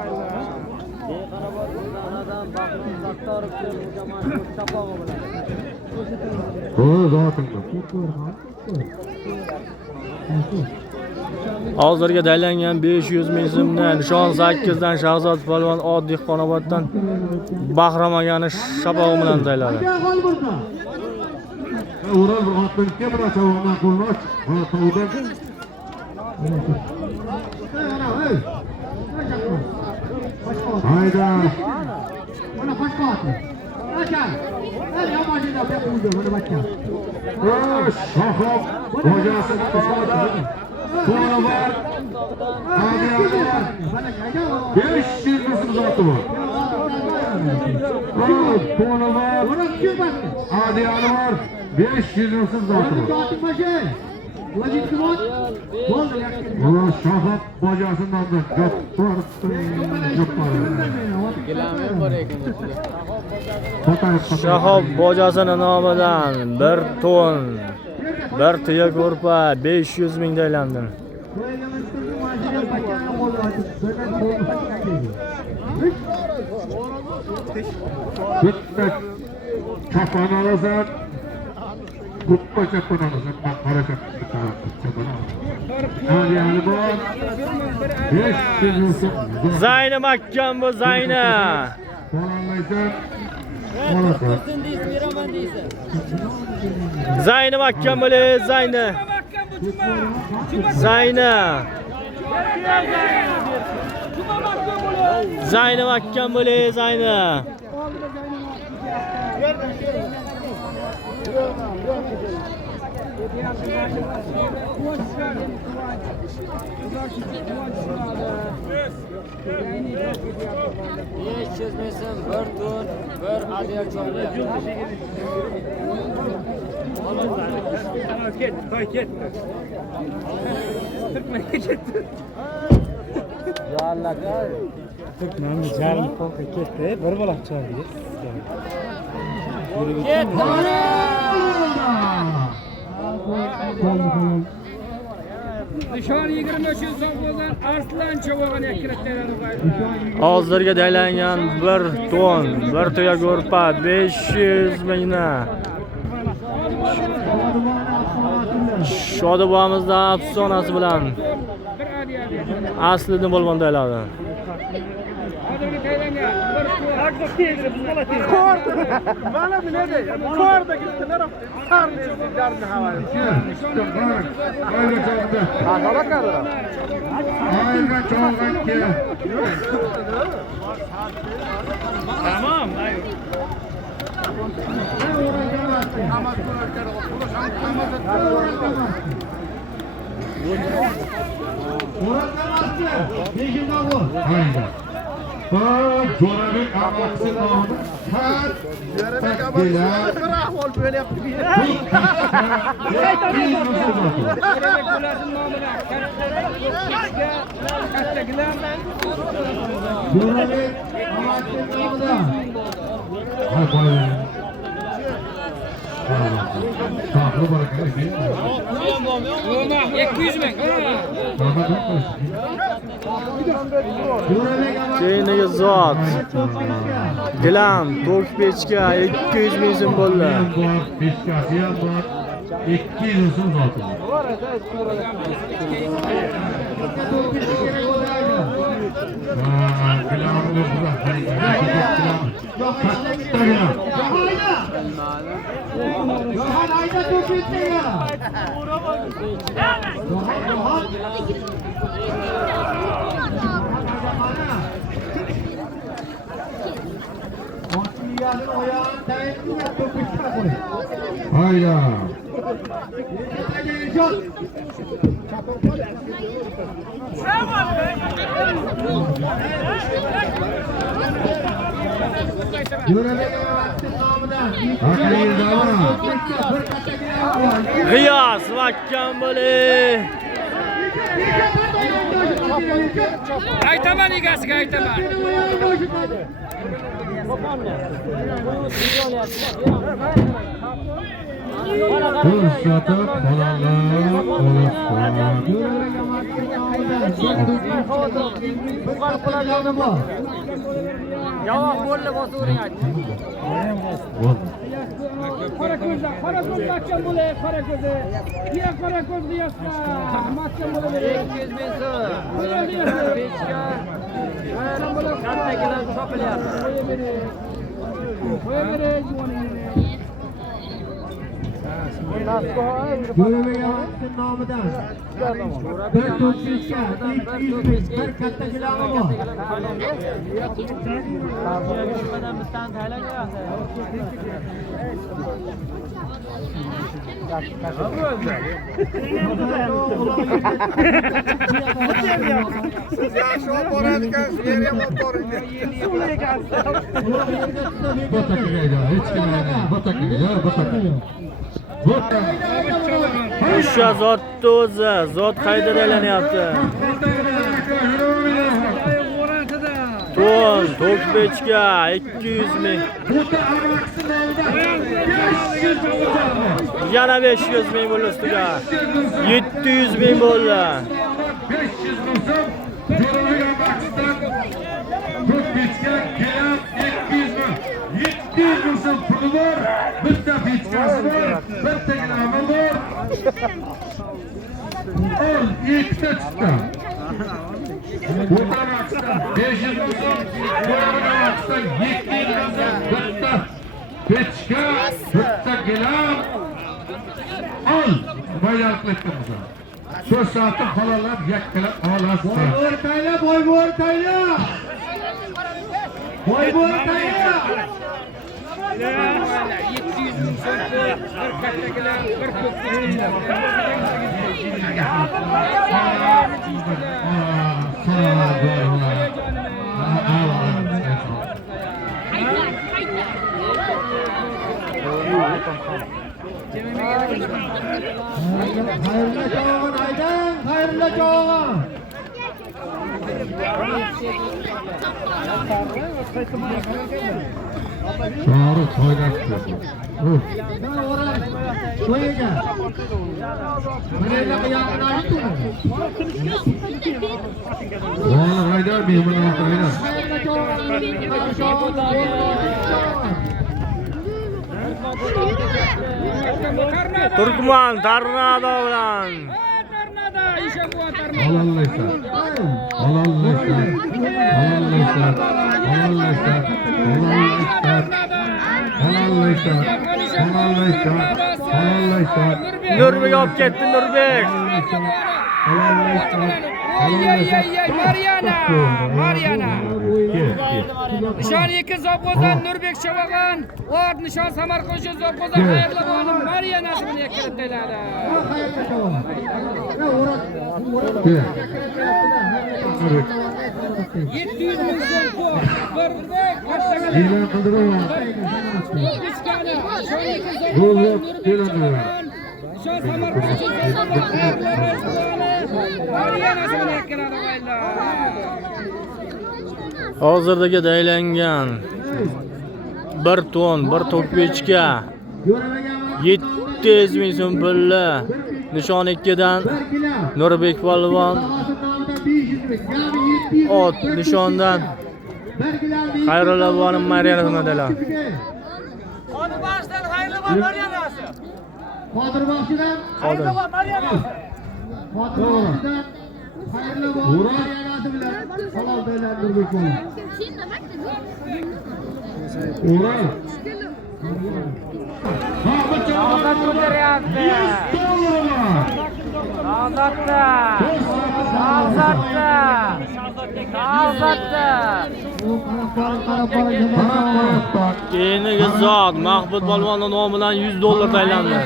Hozirga taylangan 500 ming so'mdan Nishon 8 dan Shahzod polvon ot Dehqonoboddan Bahrom akani shapog'i bilan tayladi. Ural otdan kebra chavog'dan qo'lnoch. Ha, tovdan. Hayda. Mana qo'shqotni. Aka. Hadi yomashida qo'ydi, mana bakka. Shohob hojasi tomonidan To'rabar Adiyar 500 ming zoti bor. To'rabar Adiyar bor 500 ming zoti bor. Ular shohob hojasi nomidan Shahob bojasining nomidan 1 ton 1 tuya ko'rpa 500 ming taylandi. Bitta chapon olasan, Ko'pcha qo'namiz. Harakat qilamiz. Ali bor. 500 so'm. Zayni mahkam bu Zayni. Qo'nmaysan. Qo'nasan. Zayni mahkam bo'le Zayni. Zayni. Zayni mahkam bo'le Zayni. Çizmesin, bir tur, bir adiyar çoğalıyor. Ket. Türkmen'e gitti. Türkmen jarm polka ketdi. Bir bola chiqardi. Ket. Nishon 23 so'm bo'lgan Arslan Cho'g'on yakkalatlarni qo'ydi. Hozirga daylangan 1 ton, 1 tuya go'rpa 500 mingdan. Shodibomizdan afsonasi bilan Bir adiyar. aslida bo'lgan dayladi. Hozirgi taylangan bir tur. Haqda tegdi, biz bola tegdi. Ko'rdi. Mana biladi. Ko'rdi gitdilar. Sarni jarni havaya. Ayga cho'g'di. Ayga cho'g'di. Tamam. Ayga. Jo'rabek amoqsi nomida xat takdilar. Bir ahvol bo'lyapti. Jo'rabek amoqsi nomida. Hay qo'ying. Sağlığı barakayı. 200 ming. Keyingi zot. Gilam tok pechka 200 ming so'm bo'ldi. Pechkasi ham bor. 200 so'm zoti. Hayda. G'iyos mahkam bo'le. Aytaman egasiga aytaman. Ko'rsatib bolalar Yavoq bo'ldi bosuvring aytdi. Qora ko'z mahkam bo'le, qora ko'zi. Iya qora ko'z deyapti. Mahkam bo'le. 200 ming so'm. Pechka. Katta gilam chopilyapti. Jo'rabek amoqsi nomidan. Bir to'pchishga 200 ming bir katta gilami bor. O'sha zotni o'zi, zot qayda aylanyapti. To'n, tok pechka 200 ming. Yana 500 ming bo'ldi ustiga. 700 ming bo'ldi. 500 ming so'm. Jo'rabek amoqsidan to'rt pechka kelam 200 ming. 700 ming so'm puli bor. Bitta pechkasi bor. Bir Kattagina amaldor. Ol, ikkita chiqdi. O'ta maqsad 500 ming so'm, qo'ygan maqsad 200 ming so'm, bitta pechka, bitta gilam. Ol, bayar qilibmiz. Shu soatda halolab yakkalab olasiz. Boy o'rtayla, boy o'rtayla. Boy o'rtayla. 700 ming so'm qo'y, bir kattagilar, bir ko'kkichkilar. Xayrli cho'g'in aydan, xayrli cho'g'in. Doğru toylattı. Qo'yiga. Mana yaqin aytdi. Oğlum haydar mehmon haydar. Xayrli cho'g'in. Turkman Tornado bilan Tornado, ishon bu tornado. Alallaysan. Alallaysan. Alallaysan. Alallaysan. Alallaysan. Alallaysan. Alallaysan. Nurbek olib ketdi, Nurbek. Alallaysan. Mariana. Nishon Ekin Zobg'ozdan Nurbek Shavag'an, Ot nishon Samarqandcha Zobg'ozdan xayrli bo'lim Marianasi bilan yakkatiladi. Xayrli cho'g'in. Gel. 700 ming so'm qo'y, bir kattagilar. İlan kıldırma. Kichkina, nishon Ekin Bu Zobg'ozdan yok. Nurbek İlan Shavag'an, kıldırma. nishon Samarqandcha Zobg'ozdan xayrli Marianasi bilan yakkaladi o'yinlar. Hozirdaga daylangan 1 ton, 1 to'pechka 700 ming so'm pulla. Nishon 2dan Nurbek polvon, Ot nishondan xayrli bo'lim Mariana modeli. Qodir boshdan xayrli bo'l Marianasi. Qodir boshdan xayrli bo'l Marianasi. Qodir boshdan xayrli bo'l Marianasi bilan halol bo'lar Nurbek polvon. Ural. Ozod ko'taryapti. Ozodda. Keyingi zot Mahmud polvonning nomidan $100 taylandi.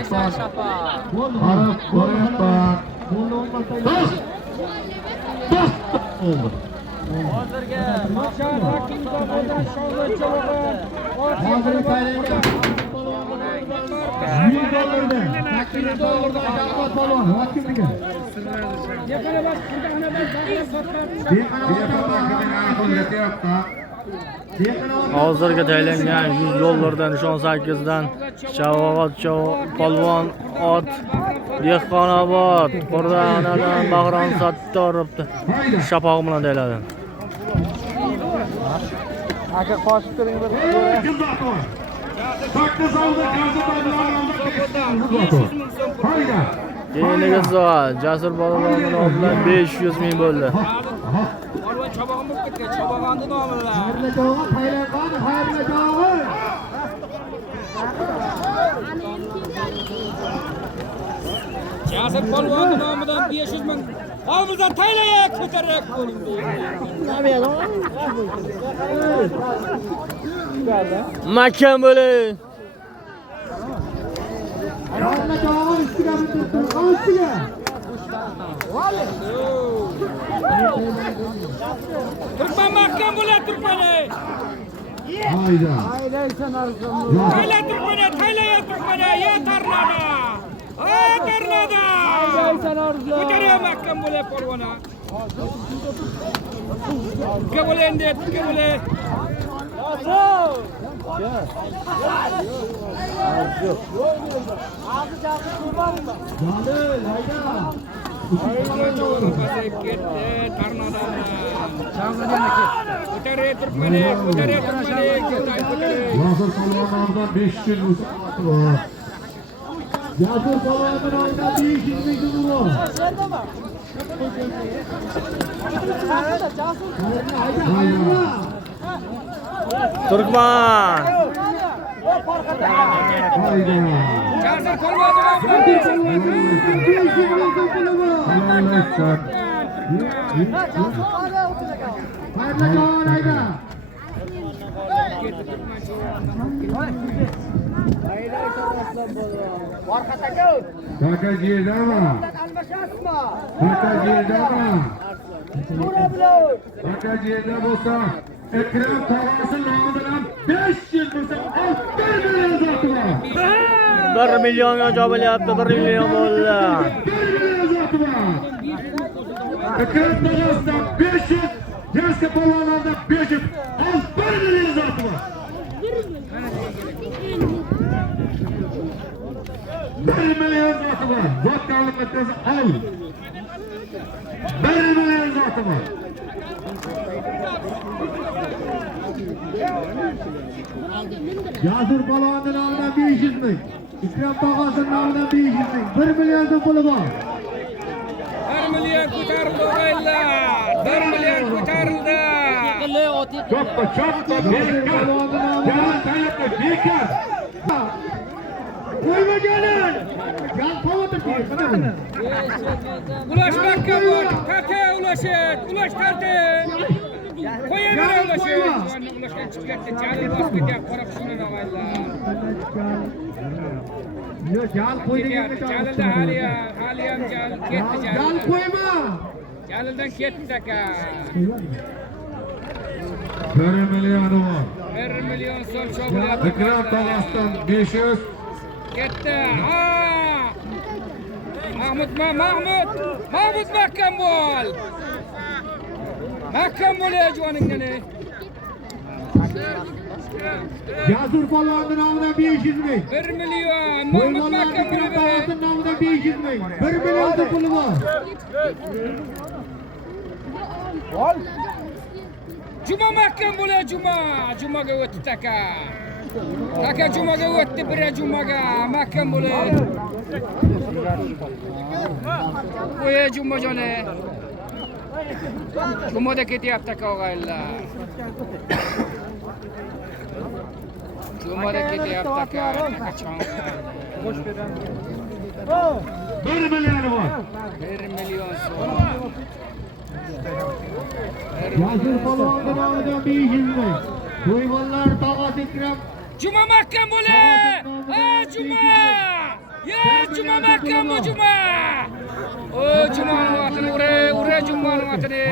Hozirgi Hozirgi tayinlangan $100 $800 Ahmad polvon vakilligi. Yakala bas, Hozirgi tayinlangan $100 dan nishon 8dan Shavovat polvon, Ot Dehqonobod, Qo'rg'onadan Bahrom Sattorov shapog'i bilan tayladi. aka qo'shib turing bir Hayda. Keyingi zot Jasur polvonning nomidan 500 ming bo'ldi. Polvon chabog'im bo'lib ketgan, chabog'onni nomidan. Xayrli cho'g'in tayinlangan, xayrli cho'g'in. Jasur polvonning nomidan 500 ming. Hovuzdan taylayak, ko'tarak bo'ling. Makam bo'ling. Xayrli cho'g'in ustiga bitirsin, ustiga. Turkman mahkam bo'lar Turkmani. Hayda. Tayla Turkmani, taylaya Turkmani, ya Tornado. Tornado. Ko'taryapti mahkam bo'lar polvona. Ke bo'lar endi, ke bo'lar. Nasıl salonlardan 500 uzak. Yasir Polvonning nomidan 500 ming so'm. Turkman. Jasur Polvonning Kaka Jirdama. Kaka Jirdama. Kaka Jirda bo'lsa, Ikrom tog'asi nomidan 500 bo'lsa, 1 million zoti bor. 1 millionga jobilyapti, 1 million bo'ldi. 1 million zoti bor. Ikrom tog'asidan 500, Jasur Polvondan 500, 1 million zoti bor. 1 million zoti bor. Zotga olib o'tkazib ol. 1 million zoti bor. Yasir Polvonning nomidan 500 ming. Ikrom tog'asining nomidan 500 ming. 1 million so'm puli bor. 1 million ko'tarildi o'g'aylar. 1 million ko'tarildi. Choppa, choppa, bekar. Jalan tayyorda, bekar. Qo'ymaganlar. Jan Polvon Ulash makka bor. Tarte ulashib, ulash tarte. Qo'yaver ulashib. Ulashgan chiqib ketdi. Jalil bosib ketyapti. Qora qushning o'g'aylar. Yo, Jan qo'ydigan. Jalilda haliyam Jalil ketdi. Jan qo'yma. Jalildan ketdi aka. 1 million bor. 1 million so'm cho'g'iladi. Ikrom tog'asidan 500. Ketdi. Ha! Mahmud mahkam bo'l. Mahkam bo'l joningni. Yasir Polvonning nomidan 500 ming. 1 million. Mahmud mahkam Ikrom bo'l. tog'asining nomidan 500 ming. 1 million so'm puli bor. Juma mahkam bo'l juma. Jumaga o'tdi taka. Taka jumaga o'tdi, bir jumaga mahkam bo'l. Qo'y jumajone. Jumada ketyapti aka o'g'aylar. Jumada ketyapti aka. Qachon? 1 million bor. 1 million so'm. Yasir Polvonning nomidan 500 ming. Qo'ymonlar tog'asi Ikrom. Juma mahkam bo'l. Ha juma. Ya juma mahkam bo'l juma. O jumani vatini ure jumani vatini.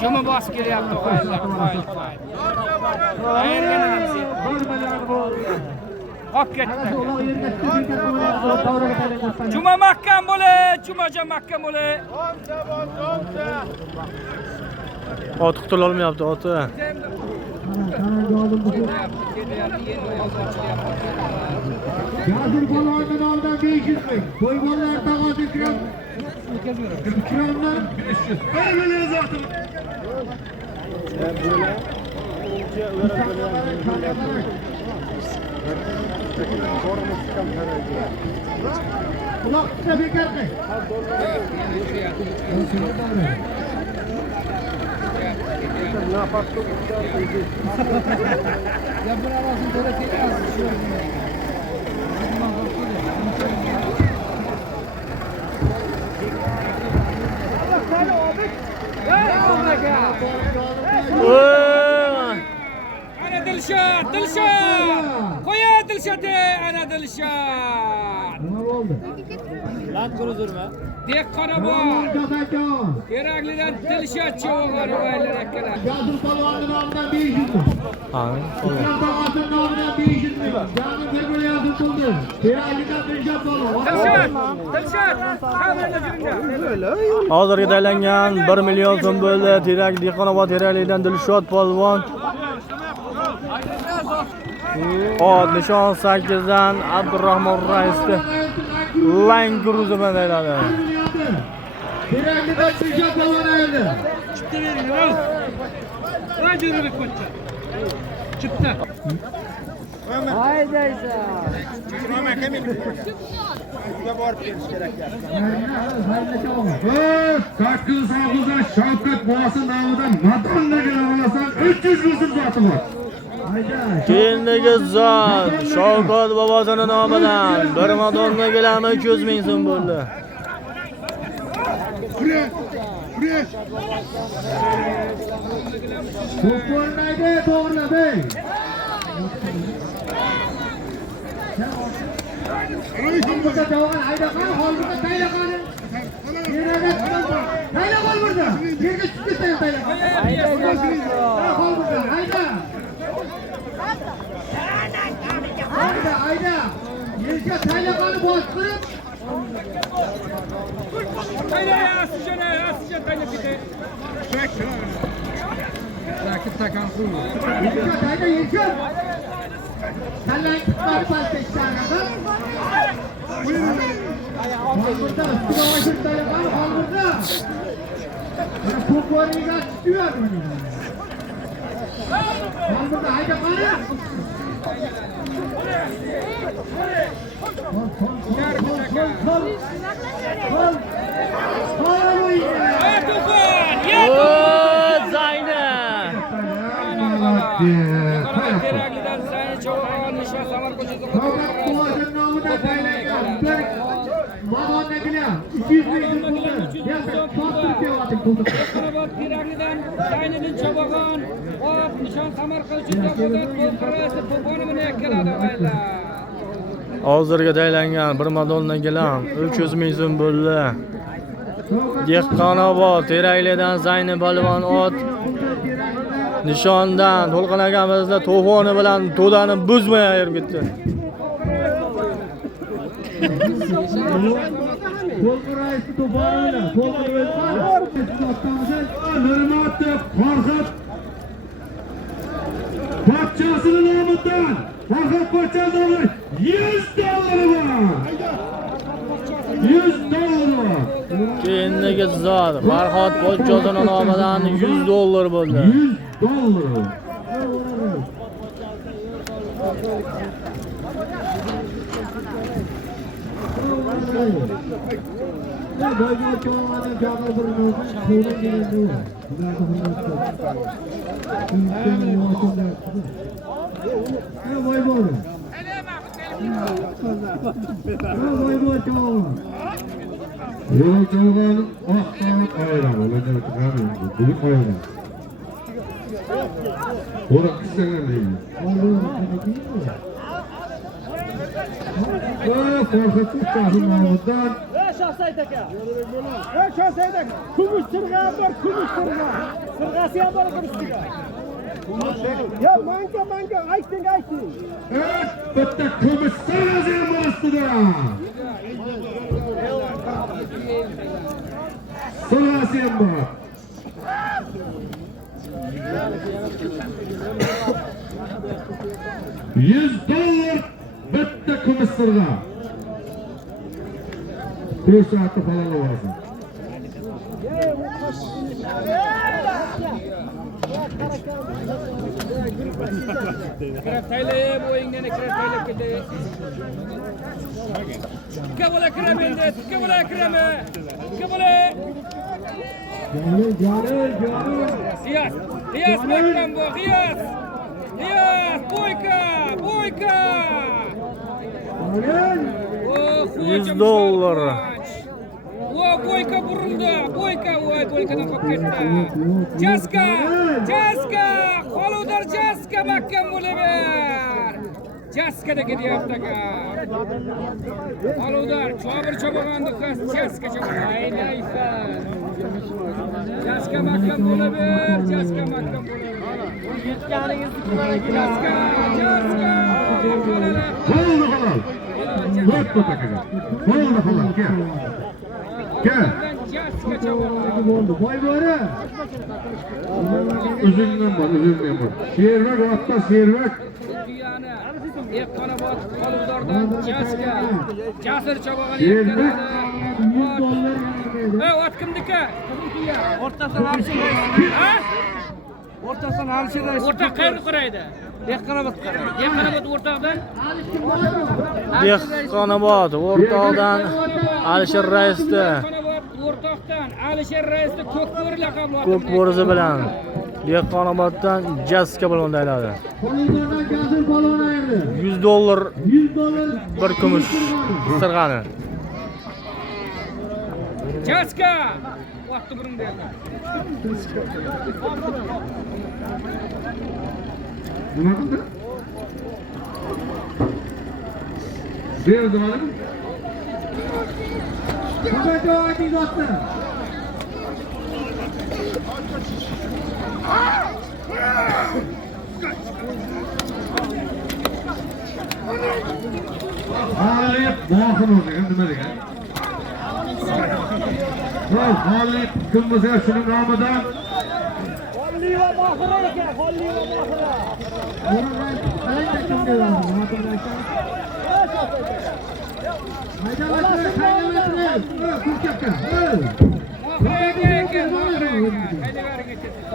Juma bosib kelyapti o'g'aylar. Hop ketdi. Juma mahkam bo'l, jumaja mahkam bo'l. Ot qutula olmayapti, oti. Yasir Polvonning nomidan 500 ming. Qo'ymonlar tog'asi Ikrom. Ikromdan 500. 1 million zoti bor. Quloq tutsa bekor qil. Ana Dilshod. Qo'ya Dilshod, ana Dilshod. Nima bo'ldi? Land Cruiser'mi? Dek qora bor. Jazajon. Keraglidan Dilshod cho'g'ar o'g'aylar akalar. Yasir Polvonning nomidan 500 ming. Ha. Ikrom tog'asining nomidan 500 ming. Jami 1 million so'm puldi. Keraglidan Dilshod Polvon. Dilshod. Qabrida juringlar. Hozirgi taylangan 1 million so'm bo'ldi. Terak Dehqonobod terakligidan Dilshod polvon. Ot nishon 8 dan Abdurahmon Raisni Land Cruiser bilan ayladi. Keraglidan Dilshod Polvon ayoldi. Haydaysa. Sakkiz og'izdan Shavkat bobosi nomidan Madonnaga olasan 300 ming so'm zoti bor. Keyindagi zot Shavkat bobosining nomidan bir Madonna gilami 200 ming so'm bo'ldi. To'g'rilaydi, to'g'riladi. Holbuka javoban haydaqani, holbuka taylaqani. Hayda holbuka. Yerga tushib ketdi taylaqani. Holbuka, hayda. Hayda. Yerga taylaqani bostirib. Hayda, asijana taylab ketdi. Rakib takan qo'ydi. Hayda, yerga. Tallang tutmadi paltechlarni. Holbuka, ustiga taylaqani holbuka. Mana to'qoriga tushib yuradi. Holbuka hayda qani. Zayna. Teragidan Zayna Chavoqon nishon Samar ko'chasida Teragidan Zayniddin Chavoqon ot nishon Samar ko'chasida qo'lqarasi to'poni bilan yakkaladi oylar. Hozirga taylangan bir Madonna gilam 300 ming so'm bo'ldi. Dehqonobod Teraklidan Zayni balvon ot nishondan To'lqin akamizda to'foni bilan to'dani buzmay ayirib ketdi. Qo'lqarasi to'poni bilan Nurmatov Farhod pochchasining nomidan Farhod pochchasi $100 Keyindagi zot Farhod pochchasining nomidan $100 bo'ldi. $100. Yo'qolgan oqdan ayran, ularga chiqaring. Bugun qo'yaman. Ora qisqagan deydi. Farhod pochchasi nomidan Shohsayd aka. Shohsayd aka. Kumush sirg'a bor, kumush sirg'a. Sirg'asi ham bor ustiga. Ya manga ayting. bitta kumush sirg'asi ham bor ustida. Sirg'asi ham bor. $100 bitta kumush sirg'a. 5 soatda falan olasın. Kratayla bo'yingdan krataylab ketdi. Kabola kiramendi, kabola kirame. Kabola. Qiyas maktam bu, qiyas. Boyka. $100. Boyka burildi. Boykadan qolib ketdi. Jaska. Qoludar Jaska makkan bo'laver. Jaskada ketyapti aka. Qoludar Chobir Chobog'onni qas Jaska Chobog'on. Aynaysa. Jaska makkan bo'laver. Yutganingizni kimlarga Jaska. Oldu halal. Bak bakayım. Oldu halal. Gel. Jaska Chobog'on. oldu. Boy böyle. Üzümden var. Şehirvek hatta şehirvek. Dehqonobod Qoludordan Jaska. Jasur Chobog'on $100. ot kimniki? O'rtasini alishiraysiz. Ha? O'rtasini alishiraysiz. O'rta qayerga qaraydi? Dehqonobod o'rtoqdan Dehqonobod o'rtoqdan Alisher Raisni o'rtoqdan Alisher Raisni Ko'kbo'ri laqabli ko'k bo'rizi bilan Dehqonoboddan Jaska bo'lganda ayladi. Polizordan Jasur polvon ayirdi. $100 $100 bir kumush sirg'ani. Jaska vaqti birin berdi. Nima qildi? Berdi olim. Ko'paytirib izotdi. G'olib Mohir o'ziga nima degan? G'olib kim bo'lsa shuning nomidan Holli va Mohira ekan, Holli va Mohira.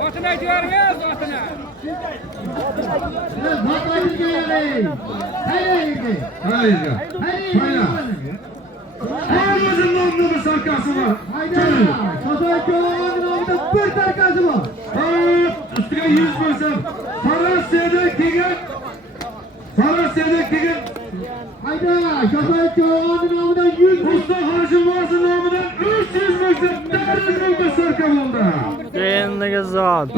Otini aytib otini. bir sarkası var. Bir tarkası var. Üstüne 100 versen. Farasya'da kegen. Hayda, Şoför Çoğan'ın namından 100 bin. Usta Harcılmaz'ın namından 300 versen. Derli bir sarkam oldu. Kendiga zot.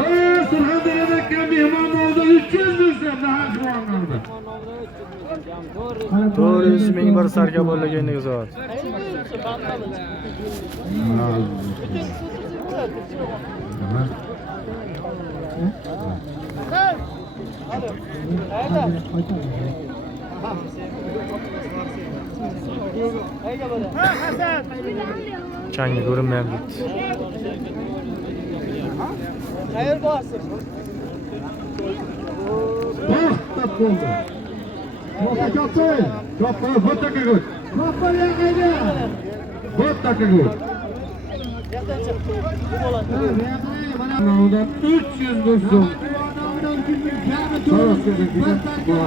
Surxondaryodan mehmon oldu 300 versen. Harcılmaz'ın 400 ming bir sarka bo'ldi kendiga zot. Changi ko'rinmayapti. Xayr bo'lsin. Tap oldu. Moka çaptı. Çapı, bu dakika gol. Kapı yakaydı. Bu dakika gol. Namından 300 versen. Namından 100 bin. Yani doğru. Ben sarkı.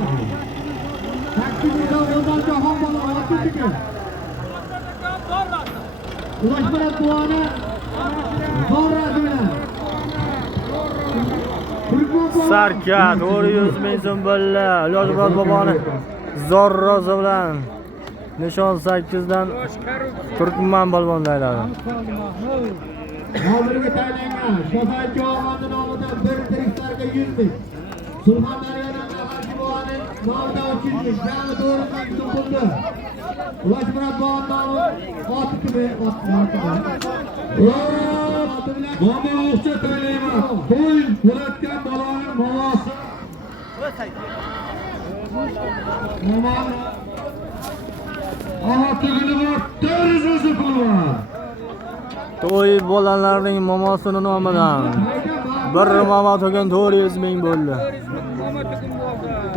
Taksim'de ondan Cahan Balı attı ki. Ulaşmadan Doğan'a Zorra döner. Sarka 400 ming so'm bo'ldi. Ilyosmurod boboni zorrozi bilan nishon 8dan Turkman balvonda ayladi. Hozirgi tayinlangan Shofar Cho'g'onning nomidan bir tirik sarka 100 bin. Surxondaryodan Qarg'ibovaning nomidan 300 bin. Jami 400 bin so'm puldi. Ulaşmadan Doğan nomi 6 bin. Mama o'xsha taylayman. To'y bo'layotgan baloning momosi. Momoni Ahotligini bor, 400 ming pul bor. To'y bolalarning momosini nomidan bir momo to'gan 400 ming bo'ldi.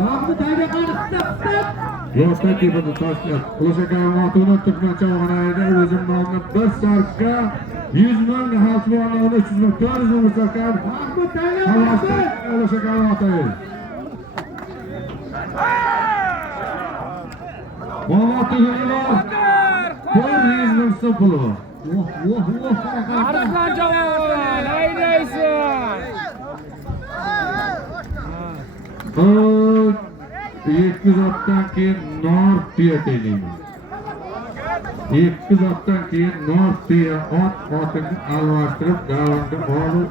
Namni tayga qanday Yoshlar kepadi Toshkent. Qo'shakay Matuna Turkman Cho'g'onayda o'zim nomini bir sarka 100 ming, Halsibonni 300 ming, 400 ming sarkam. Mahmud tayga Qo'shakay Matuna. Mamatligini bor. 400 ming so'm puli bor. Arslon javon, haydaysan. Oy, 200 otdan keyin nor tuya deyman. 200 otdan keyin nor tuya otni almashtirib davomda olib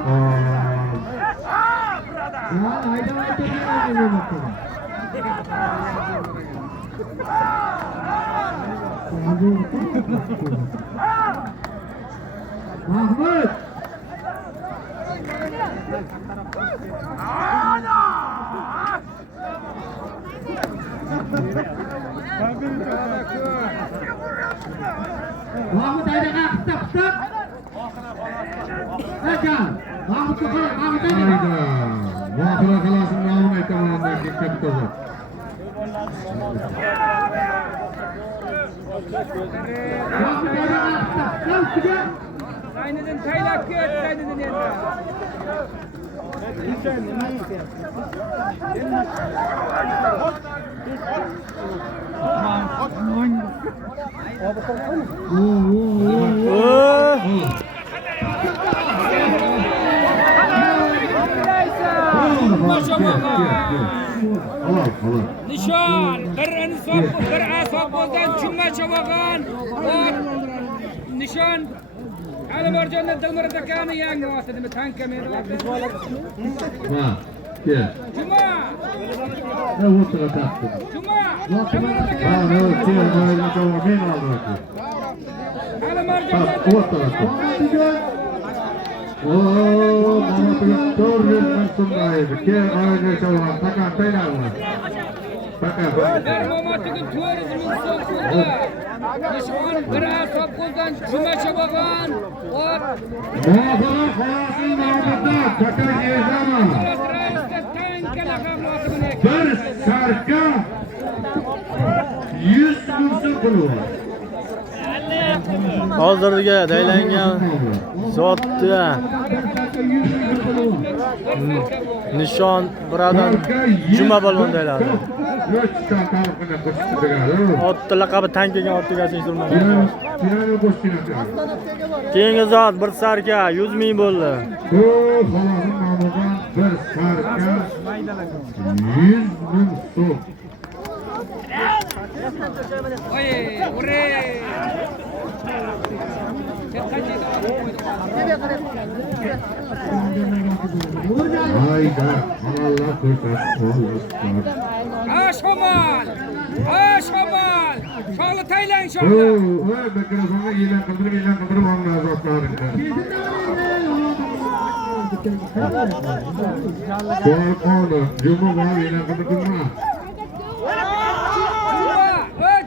Mahmud. Mahmud ayda qistab. Akan. Mahmud qara, Mahmud ayda. Hayda. Vohira qilasini nomini aytaman dikkat qilib. Mahmud ayda qistab. Aynidan taylab ket, aynidan endi. Nishon bir insof bir asob bo'lgan jumla chabogan nishon Alimarjondan Dilmurat akani yangi oti nima tanka meni Ha, kel. Juma Ne o'tira taqdi. Juma Dilmurat Ha, akani ne kel, mayli javob men oldim. Alimarjondan O'tira taqdi. Oo, mana bu 400 ming so'mlaydi. Kel, mayli javob takan tayyorlar. Takan. Daromadiga 400 ming so'm bo'ldi. Nishon bir asob bo'lgan juma chabogan ot Muhofazat xolasini nomida takan yezama. raisda tanka laqabli oti buni Bir sarka 100 ming so'm puli bor. Hozirga taylangan zotda nishon birodar Juma polvon deyiladi. Otni laqabi tankaga ot degan surma. Keyingi zot bir sarka 100 ming bo'ldi. Bir sarka 100 ming so'm. oy ure Hayda, Allah ko'rsatsin. Shamol Sho'g'li taylang Oo, sho'g'li voy mikrofonni e'lon qildirib olgan zotlaringga. Qo'rqoqni, juma bor e'lon qildirdingmi?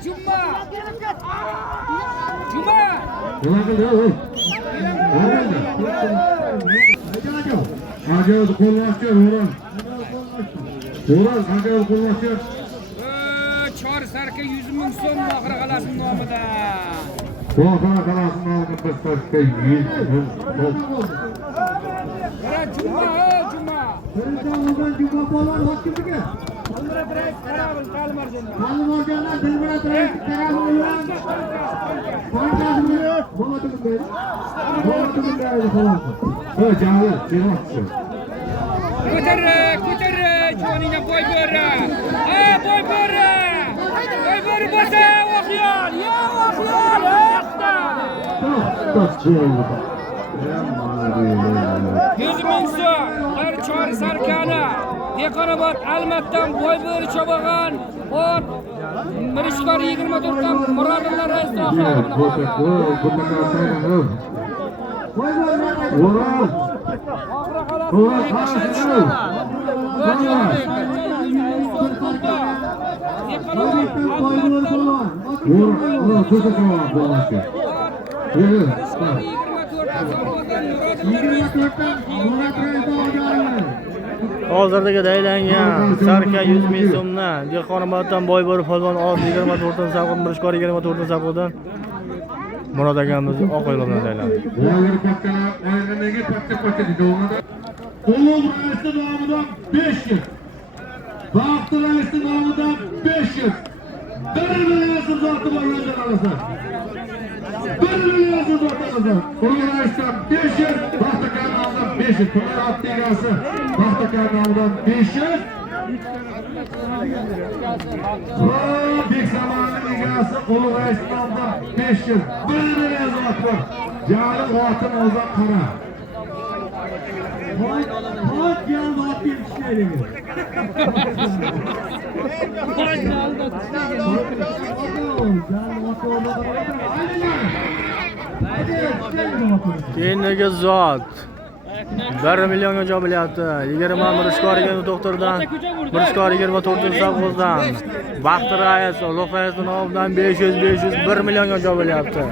Juma Nima qildi? Ajoyib qo'llashdi, O'ran. Ajoyib qo'llashdi. chor sarka 100 ming so'm Mohira qalasining nomida Qo'qon qalasining nomida bir sarka 100 ming so'm. Juma Juma polvon hokimligi. Alimarjondan Dilmurat rais tarafidan ko'tar joningga boy berra boy berra bo'lsa o'xyol Yüz ming so'm bir chor sarkani Deqonobod Almatdan boy bo'ri cho'bagan ot Mirishkor 24 dan Murodilla rais Hozirga taylangan sarka 100 ming so'mdan Dehqonoboddan boy bo'lib polvon ot 24-savqin Mirishkor 24-savqindan Murod akamiz Oqo'yli bilan taylandi. Ulug' raisi nomidan 500. Baxti raisi nomidan 500. 1 million so'm zoti bor yo'ldan olasan. 1 million so'm zoti olasan. Ulug' raisdan 500, Baxti aka nomidan 500. Pullar otni egasi Baxti aka nomidan 500. Bek Samonning egasi Ulug' rais nomidan 500. 1 million zoti bor. Jali xotin o'zdan qara. Hot yalvat yetişleri. Keyingi zot 1 millionga joy bo'lyapti. 20 Mirishkoriga doktordan Mirishkor 24-savqindan Baxti rais Ulug' rais nomidan 500 1 millionga joy bo'lyapti.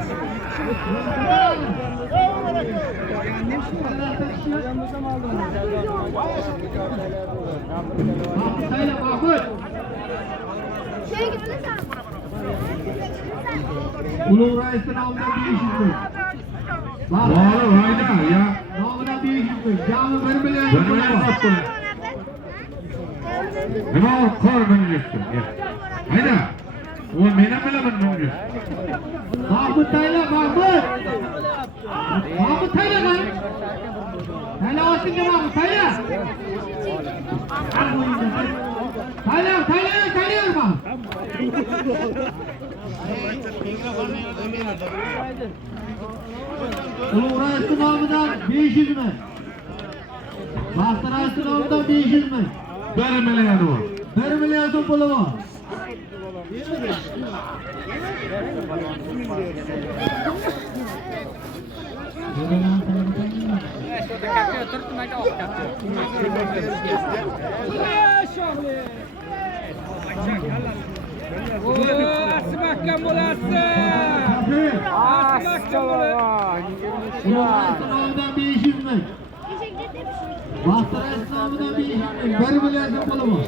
Ulug' rais nomidan 500 ming. Bora hayda ya. Nomidan 500 ming. Jami 1 million. 1 million zot bor. Nima u qor mingyapti? Hayda. O meni bilaman mingyapti. Mahmud Tayla, Mahmud. Mahmud Tayla lan. Tayla olsinga Mahmud Tayla. Tayla yorma. Ulug' rais nomidan 500 ming. Baxti rais nomidan 500 ming. 1 million u. 1 million so'm puli bor. Asli mahkam bo'lasiz. Asli mahkam bo'lasiz. Ulug' rais nomidan 500 ming. Baxti rais nomidan 500 ming. 1 million so'm puli bor.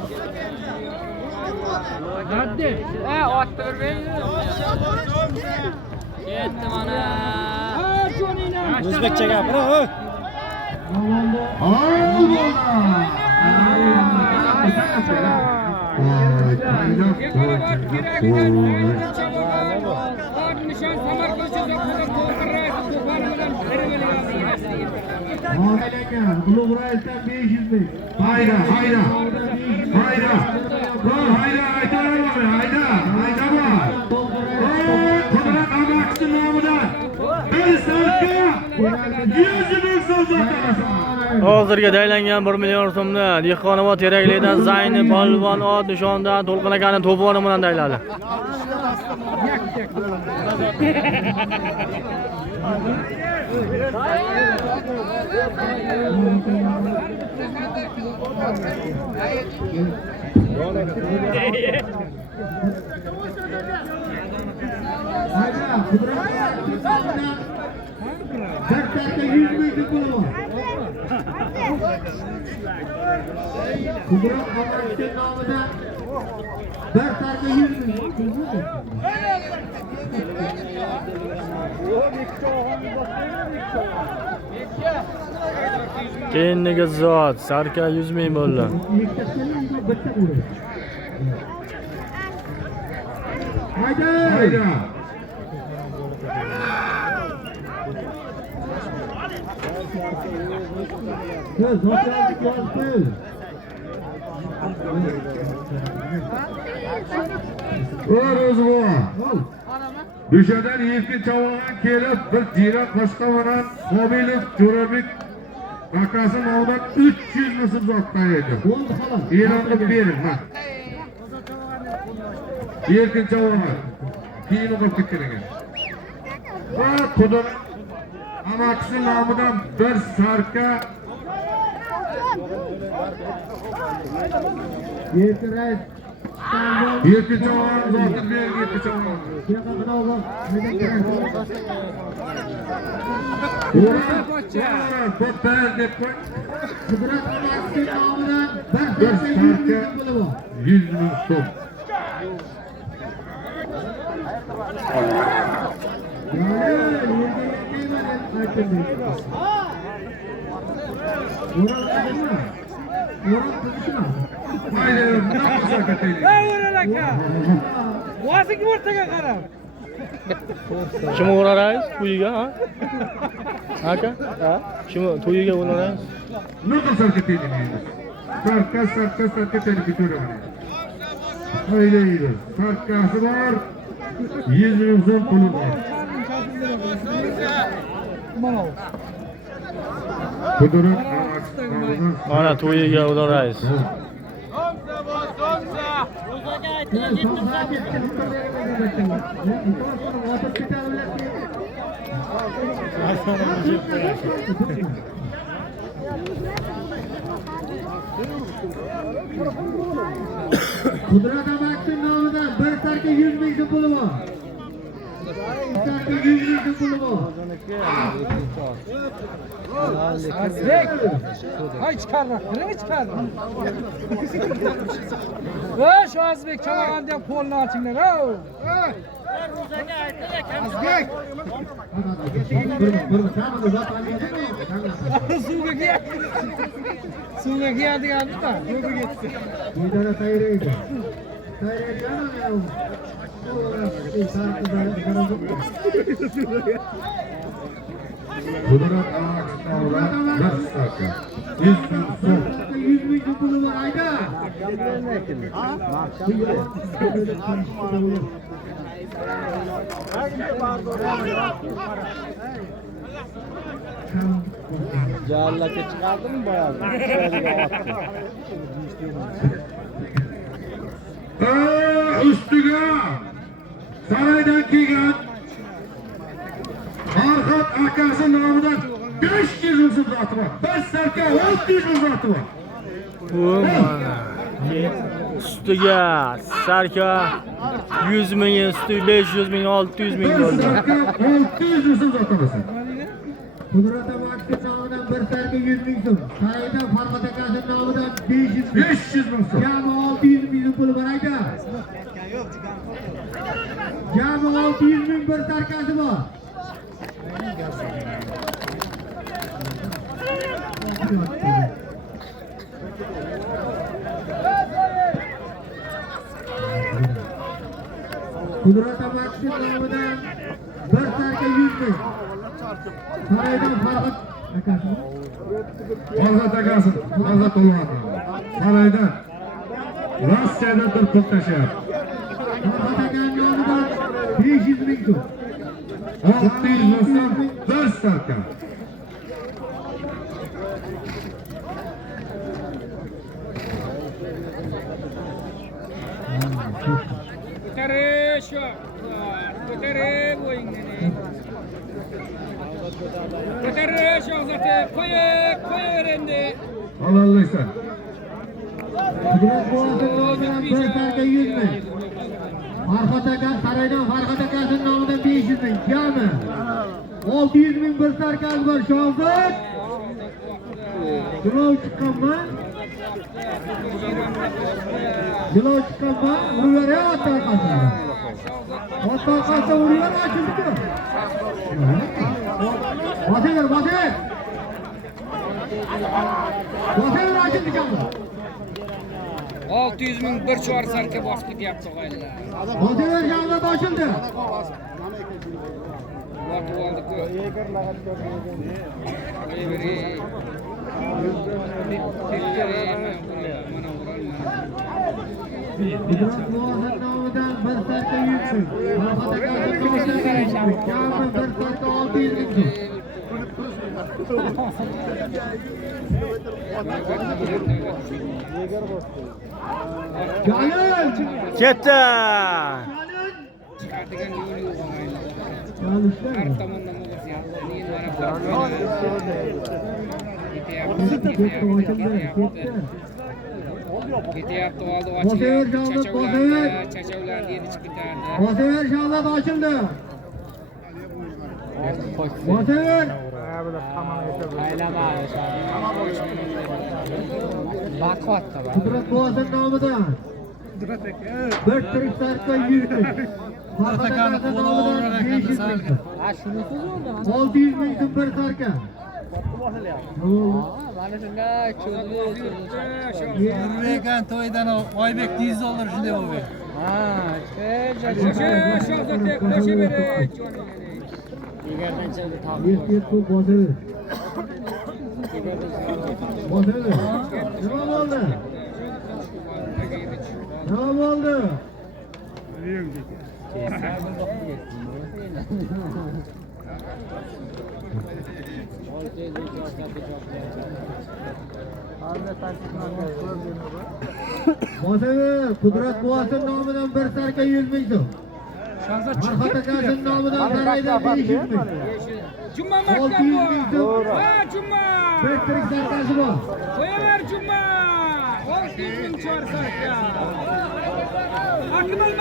Otni bermang. Ketdi mana. O'zbekcha gapir. Nishon Samarqand Ulug' raisdan 500 ming. Hayda. Hayda, aytolaman, hayda bor. Qudrat Amaxchi nomidan bir sarka 100 ming so'm sotamiz. Hozirga daylangan 1 million so'mni Dehqonobod terakligidan Zayni polvon ot nishondan To'lqin akaning to'poni bilan dayladi. Kudrat Amaxchi nomidan bir sarka 100 ming. Keyingi zot sarka 100 ming bo'ldi. Hayda. Söz hoşlandık yazdı. O'z bu. Dushadan yetki chavalgan kelib bir jirat boshqa bilan Qobilov Jo'rabek akasi nomidan 300 ming so'm sotgan edi. Bo'ldi xolos. E'lon qilib bering, ha. Erkin chavalgan. Keyin o'qib ketgan ekan. Va Qudrat Amaxchi nomidan bir sarka Erkin rais. Erkin chavalgan zotni bering, erkin chavalgan. Yaqinda olur. To'plar deb qo'y. Kudrat Amaxchi nomidan bir sarka 100 ming puli bor. 100 ming so'm. Haydi, nima sakataylik. O'ral aka. O'zing o'rtaga qarab. Kim o'raraysiz to'yiga, ha? Aka? Ha? Kim to'yiga o'raraysiz? Nima sakataylik endi? Sarka ko'raman. Haydi, sarkasi bor. 100 ming so'm puli bor. Kudrat Amaxchi nomidan Mana to'yiga o'raraysiz. Kudrat Amaxchi nomidan bir sarka 100 ming so'm puli bor. Sarka 100 ming puli. Azbek. Hay chiqarma. Nima chiqardi? Va shu Azbek chamag'anda ham qo'lni ochinglar. Azbek. Suvga kiyadiganmi? Midana tayraydi. Tayraydigan ham. Qudrat Aqstovlar Dastlabki 100 ming so'm. 100 ming puli bor ayda. Jallaka chiqardimi boyagi? Ustiga saroydan kelgan Farhod akasi nomidan 500 ming so'm zoti bor. Bir sarka 600 ming zoti bor. Ustiga sarka 100 ming, ustiga 500 ming, 600 ming Bir bo'ldi. sarka 600 ming so'm zoti bor. Qudrat Amakchi nomidan bir sarka 100 ming so'm. Saida Farhod akasi nomidan 500 ming. 500 ming so'm. Jami 600 ming puli bor ayda. Jami 600 ming bir sarkasi bor. Qudrat Amakchi nomidan bir sarka 100 ming. Saroydan Farhod akasi. Farhod akasi, Farhod Ulug'ov. Saroydan Rossiyadan bir pul tashyapti. Farhod akasi nomidan 500 ming so'm. 600 ming so'm bir sarka. Ko'tarish yo'q. Ko'tarib o'yingni. Ko'tarish yo'q zoti. Qo'yaver endi. Halollaysan. Qudrat bobosi nomidan bir sarka 100 ming. Farhod aka saroydan Farhod akasi nomidan 500 ming. Jami 600 ming bir sarkasi bor Shozod. Jilov chiqqanmi? Jilov chiqqanmi? Uraver ot orqasidan. Ot orqasidan uraver ochildi. Bosaver, bosaver. Bosaver ochildi kammi? 600 ming bir chor sarka bosdi deyapti og'aylar. Bosaver Shozod ochildi. Vaqt oldi-ku. Qo'yavering. Qudrat bobosi nomidan bir sarka 100 ming. Farhod akasi nomidan 500 ming. Jami bir sarka 600 ming so'm. Jalil! Ketdi. Chiqadigan yo'l yo'q og'aylar. Jalishlar. Har tomondan o'g'irlayapti. Men mana ketyapti oldi Bosaver ochildi. Javod, bosaver. Chachavlar dedi chiqib ketardi. Bosaver Shozod ochildi. Bosaver. Qudrat bobosi nomidan bir tirik sarka 100 ming. Farhod akasi nomidan 500 ming. 600 ming so'm bir sarka. Ekan to'ydan Oybek $100 shunday bo'ldi. Pul bosaver. Bosaver. Nima bo'ldi? Nima bo'ldi? Bosaver Qudrat bobosi nomidan bir sarka 100 ming so'm. Farhod akasi nomidan saroydan 500 ming. Juma 600 ming so'm. Ha, Juma. Bir tirik sarkasi bor. Qo'yaver Juma. 600 ming chor sarka. Akmal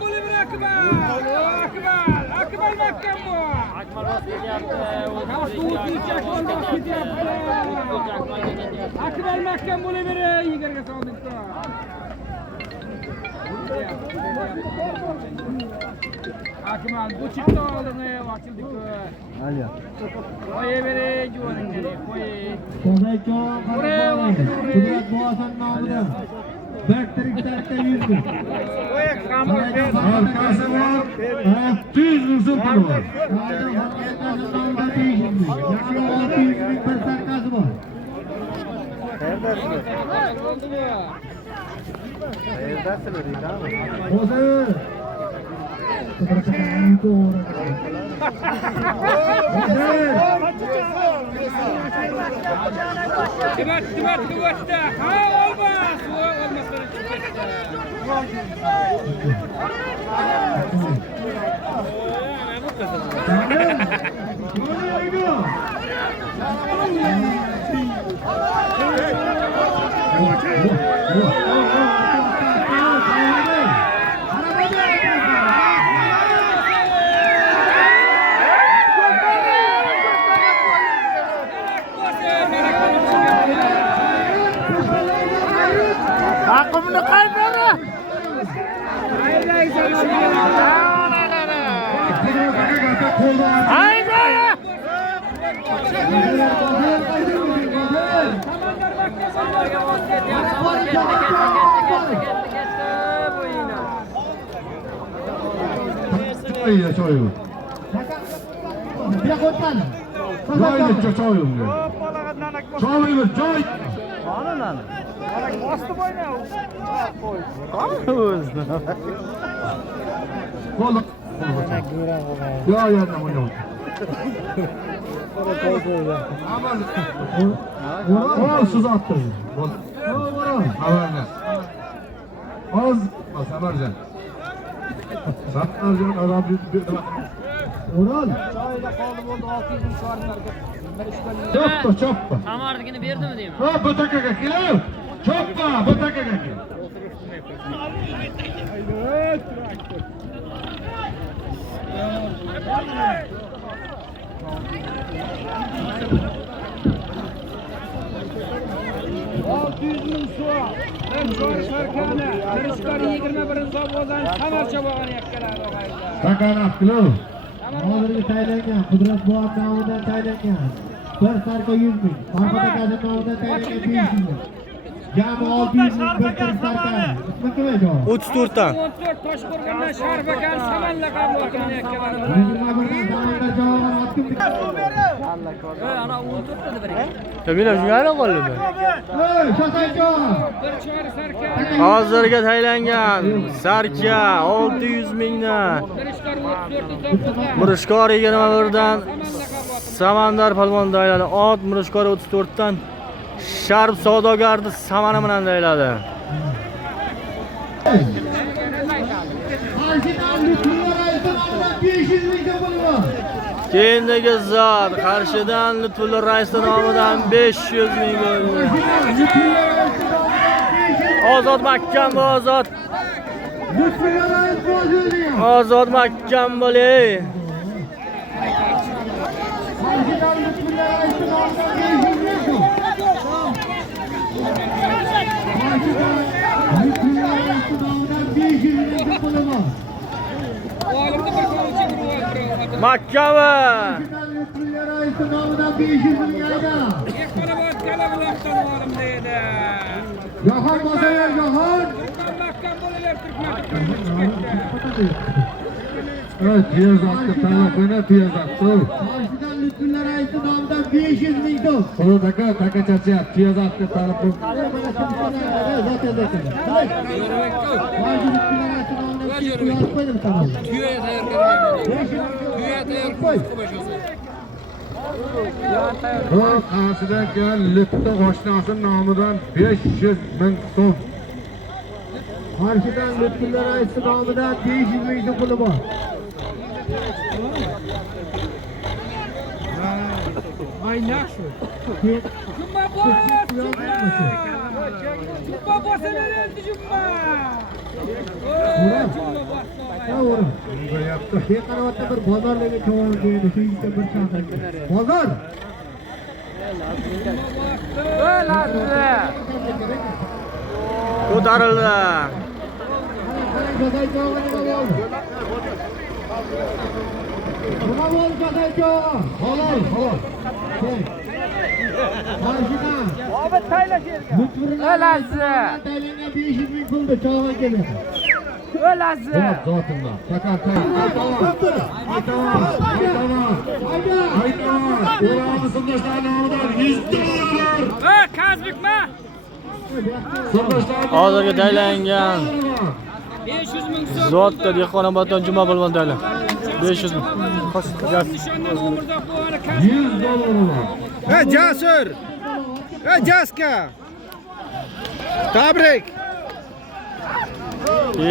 bo'laver Akmal. Akmal. Akmal mahkam bu. Akmal boz ketyapti. Akmal mahkam bo'laveray, yigirga soldik. Akmal bu chiqdi oldini, ochildik. Haliya. Qo'yavering, juvoringga, qo'y. Qo'zayjon Qudrat Bosan nomidan Bakterik tarafga yurdi. Arkası var. 600 ming so'm puli bor. Bir sarkasi bor. Qo'zay. Tibat. Ha, olmaz. Aqimni qaydara. Hayda! Ayya choyu. Bir qo'rqan. Joyni choyu. Choyu joy. Qo'l. Yo, nima yo'q. Amal siz attı. Haberle. Az Samarcan. Samarcan adam bir O'rol. Choppa. Qamardigini berdimi deyman. Ha, bu takaga kelib. Choppa, bu takaga kel. Takanat kilo. Hozirgi taylangan Qudrat Boat nomidan taylangan. Bir sarka 100 ming. Farhod aka nomidan taylangan 500 ming. Jami 600 ming bir sarka. Ismi kim edi? 34 dan. 14 Toshqo'rg'ondan Sharif akani samanla qabul qilinayotgan. 21 zamonda javob oldim. Ana 14 dedi biriga. Tabiiylar shunga qo'lladi. Ey, Shosayjon. Bir chori sarka. Hozirga taylangan sarka 600 mingdan. Mirishkor 34 topdi. Mirishkor 21 dan. Samandar palvon dayladi. Ot Mirishkor 34 dan. Sharp savdogarni samani bilan dayladi. Keyindagi zot Qarshidan Lutfulla rais nomidan 500 ming bo'ldi. Ozod mahkam ozod. Ozod mahkam bo'ling. Olimni bir ko'ruvchi guruh Mahkama. Jahon bosalar jahon. Evet, tiyaz attı, tarafına tiyaz attı. Qarshidan Lutfulla rais nomidan 500 ming so'm. Onu taka çatacak, tiyaz attı, tarafı. Bu karşıdan gelen Lütfü Hoşnas'ın namıdan 500 ming so'm. Qarshidan Lutfulla rais nomidan 500 ming so'm puli bor. Jumma bosalar endi jumma. Ha, o'rim. Beqarovatda bir bozorlarga cho'g'on deydi, shu yerda bir shahar. Bozor. Ko'tarildi. Nima bo'ldi Jazaycho? Halol, halol. Mashina. Obid taylash yerga. O'lazi. Taylangan 500 ming pulda cho'g'on keladi. O'lazi. Zotimda. Takan takan. Aytaman. O'rog'ni sindoshlar nomidan 100 dollar. Kazbekmi? Hozirgi taylangan 500 ming so'm. Zotda Dehqonoboddan Juma polvon taylan. 500 ming. Nishondan Umrzoq bo'g'ani 100 dollar. Jasur. Jaska. Tabrik.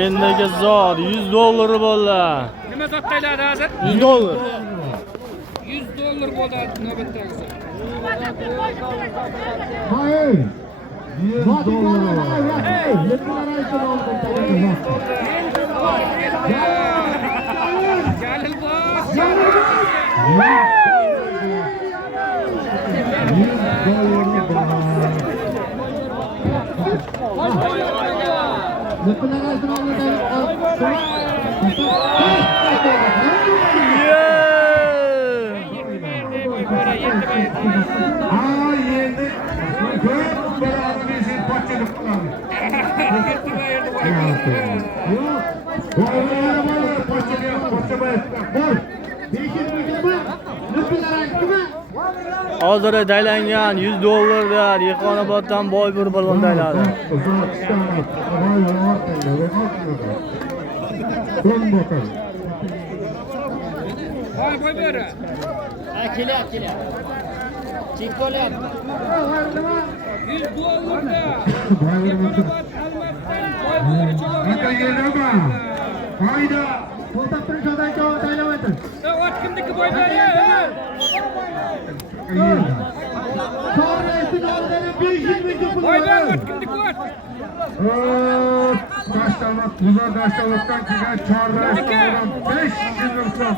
Endigi zot 100 dollar bo'ldi. nima zot tayladi hozir? 100 dollar. 100 dollar bo'ldi navbatdagisi. Hayır. 100 dollar. Jalil bosh. 100 Hozir taylangan 100 dollarga Dehqonoboddan boy bir polvon tayladi. Voy boy bera. Kelyapti. Chek bo'lyapti. 100 dollarda. Hayda. Ot kimniki boy bera? Boy bera ot kimniki ot? Daştavat, Buzar Daştavat'tan kelgan Chorrayevdan 500 ming so'm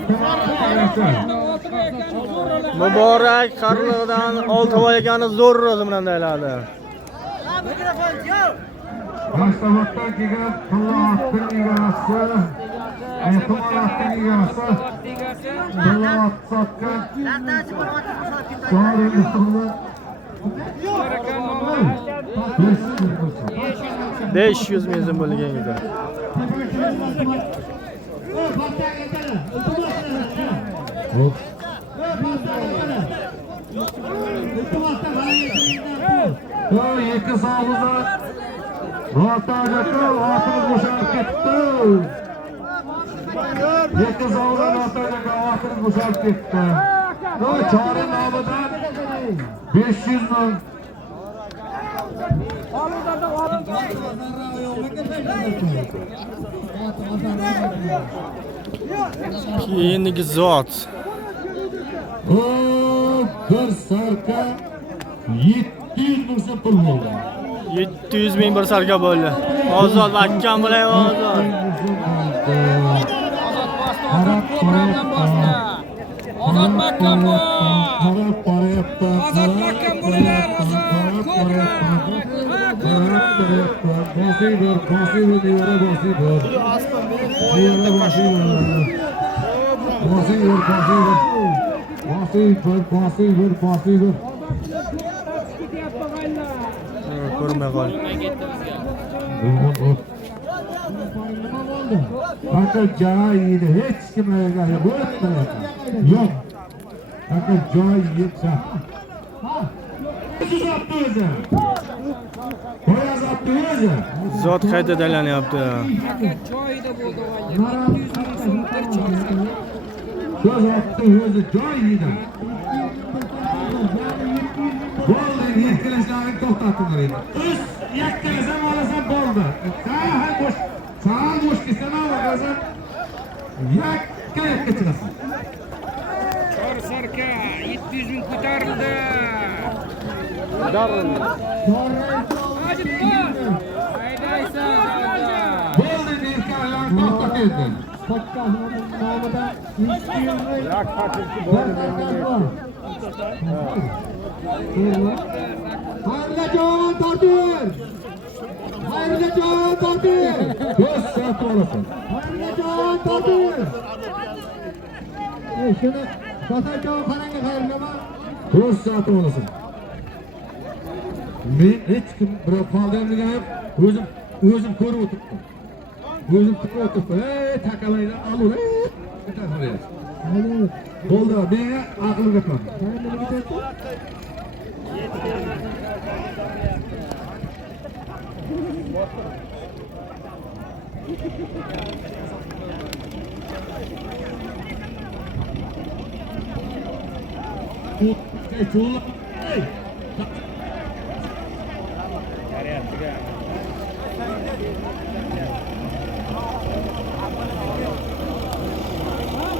Muborak Qarliqdan Oltovoy akani zo'r rozi bilan tayladi. Daştavat'tan kelgan Qilloatning egasi, Qilloatning egasi, Qilloat sotgan Chorrayevdan 500 ming so'm bo'lgan edi. Ikki sog'izdan Rotajaka otini bo'shatib ketdi. Ikki sog'izdan Rotajaka otini bo'shatib ketdi. Chori nomidan 500 ming. Keyingi zot Bir sarka 700 ming so'm pul bo'ldi. 700 ming bir sarka bo'ldi. Ozod vakkan bilan ozod. Ozod makam bu. Qarab boryapti. Ozod makam bo'lar, ozod ko'kra. Ko'rmay qol. Fakat joyini hech kim bo'yatmayapti. Yo'q. Fakat joy yetsa. Zot qayta taylanyapti. Joyida bo'ldi valla. 700 ming so'm bir chorsa. Söz attı özü joyida. Bo'ldi, yetkilishlaring to'xtatdilar endi. O'z yakkalasam olasan bo'ldi. Sal bo'sh kelsan olasan. Yakka chiqasan. Chor sarka 700 ming ko'tarildi. Bo'ldi, yetkilishlaring to'xtatdi. Pokkahının namıda 200 ming bir sarkar bor. Xayrlajon tortir. Xayrlajon tortir. Do'st saf bo'lasin. Xayrlajon tortir. Shuni Qosajon qaranga xayrlama. Do'st saf bo'lasin. Men hech kim birov qolganligini ham o'zim ko'rib o'tiribman. O'zim ko'rib o'tiribman. Takalaylar alur. Bo'ldi, menga aqlim ketmadi.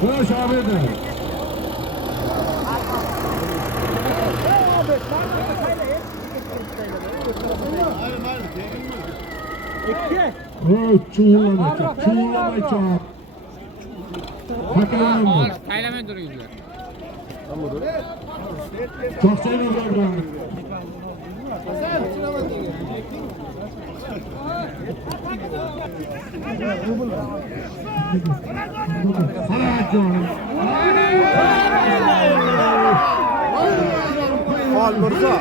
Koş abi de. Çuğulamayacak. Bakalım mı? Aylamay duruyorlar. Çok seviyorum ben. Al Mirza.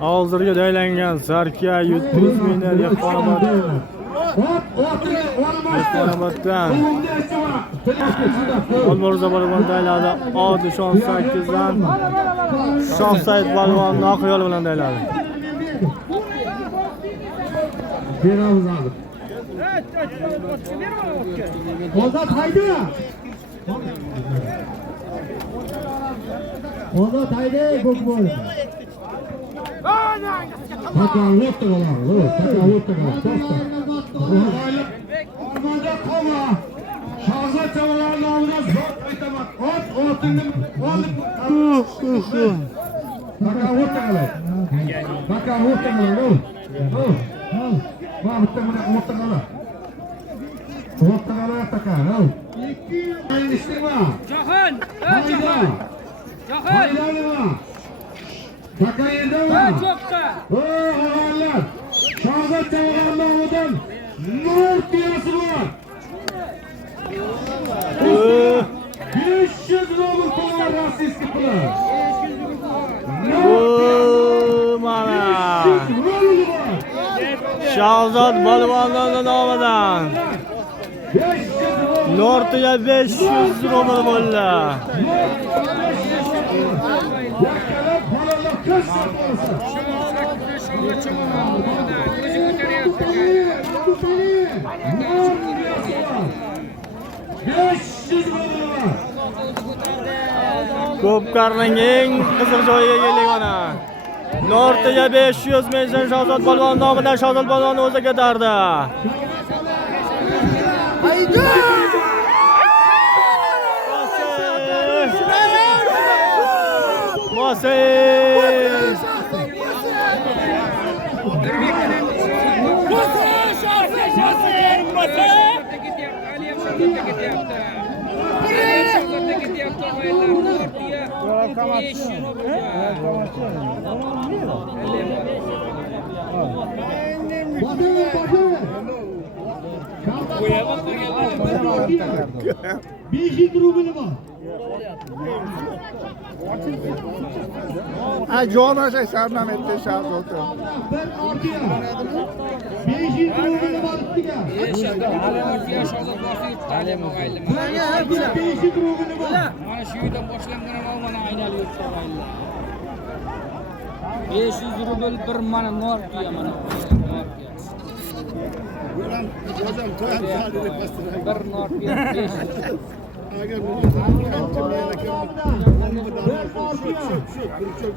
Hozirga daylangan Sarkiya 100 mingdan Yo'qonoboddan Olmurza polvon dayladi. Odishon 8 dan Shohsaid polvon noq yo'l bilan dayladi. Beramiz abi. Ozod hayda. Ozod hayda gol. Takallık da kalan, takallık da kalan. Ormanda kova, şahzat çavaların namına zor kaytamak. Otunu, takallık da kalan. Takallık da kalan. Mahmut'ta mutlu kalan. Mutlu kalan takar. Aynı işte var. Cahan! Hayda. Cahan! Hayda mı? Takayırda mı? Çokta! Ağalar! Şahzat çavaların namıdan Nur diyası var. 500 robot dolar rasisti pılar. Mana. Shahzod polvonning nomidan Nortiga 500 rubl bo'ldi. Ko'pkarning eng qiziq joyiga keldik mana. Nortiga 500 ming so'm Shahzod polvon nomidan Shahzod polvon o'zi ko'tardi. Hayda! Moses! Jona şey sarnam etti Shahzod. Ben ortaya 500 rubl vardı ya. 500 rubl var. Mana shu yerdan boshlangan mana aylanib o'tdi. 500 rubl bir mana Nortiya mana.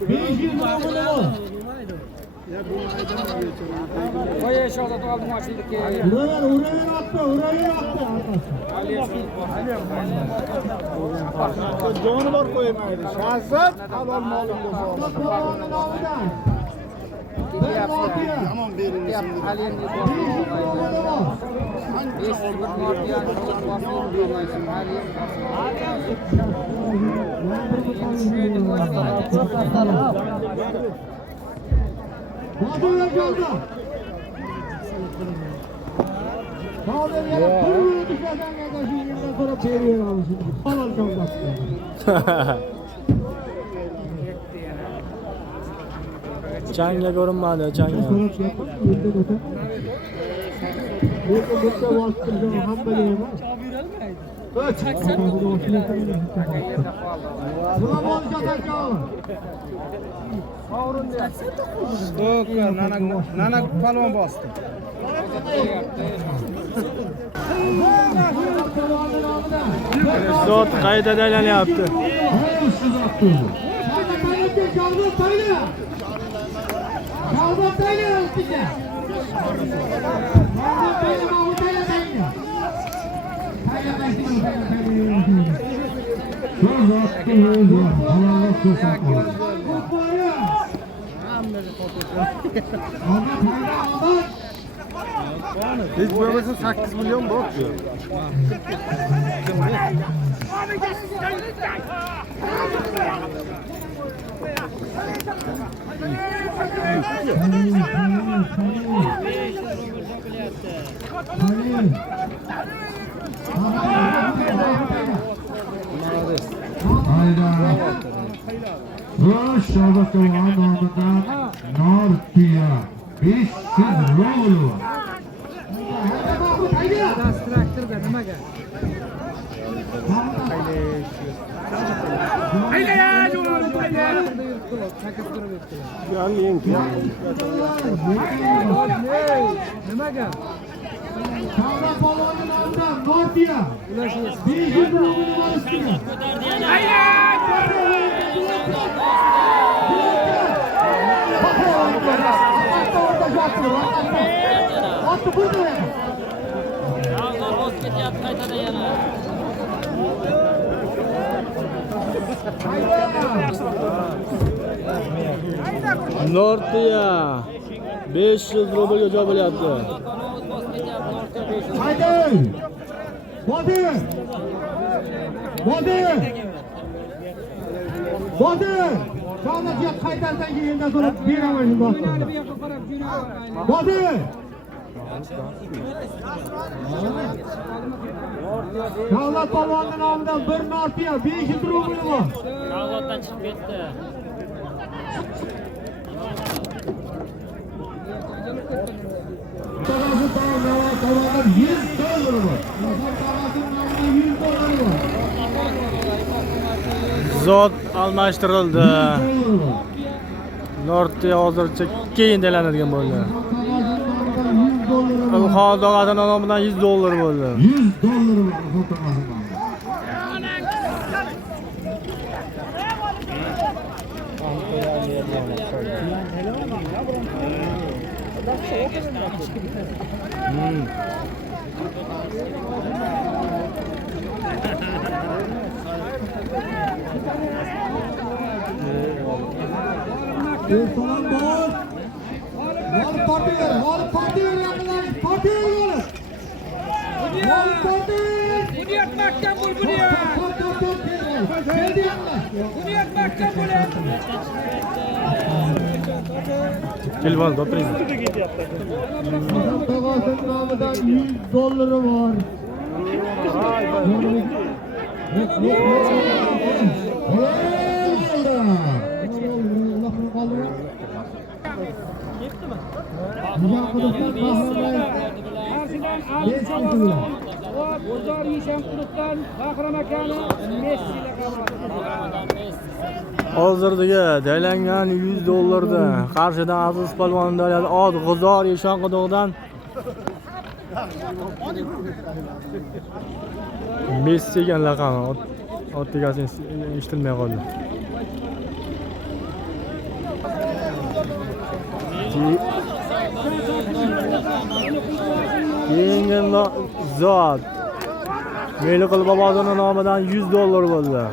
Bir Nortiya 500. Koy Şahzat aldım açıldık. Uraver attı. Canı var koymaydı. Şahzat al olmalı. Tamam verin. Aliyen Changga ko'rinmadi, changga. Nana palvon bosdi. Zot qaytadan aylanyapti. Hiç böylesi 8 milyon bakıyor. Şahzat Doğan namından Nortiya 500 rolu. Şahzat Doğan'ın namından Nortiya 500 rolu var üstüne. Yağlar boz ketyapti qaytada yana. Nortiya 500 rublga jo'bilyapti. Boz ketyapti Nortiya 500. Haydi! Bodi! Şahzatga qaytarsan kelgandan sonra beraman şimdi Bodi! Şahzat polvonning nomidan bir Nortiya 500 rubl bor. Shahzoddan chiqib ketdi. Tog'asi polvondan 100 dollar bor. Tog'asining nomidan 100 dollar bor. Zot almashtirildi. Nortiya hozircha keyin delanadigan bo'ldi. Ilhom Dog'adan nomidan 100 dollar bo'ldi. 100 dollar bor tog'asining. Salom bor. G'olib partiya yaqinlashib, partiya g'olib. G'olib partiya. Bunyat maktab bo'l bunyat. Keldi yaqinlash. Bunyat maktab bo'l. Kelib o'tiring. Tog'asining nomidan 100 dollari bor. Arsidan Alsabon va Bozor Yisham klubdan Bahrom akani Messi laqabi. Hozirgi daylangan 100 dollarda qarshidan Aziz polvon G'uzor Eshon qudug'idan Messi degan laqami. Ot degasini eshitilmay qoldi. Keyingi zot Meliqul Bobodon nomidan $100 bo'ldi.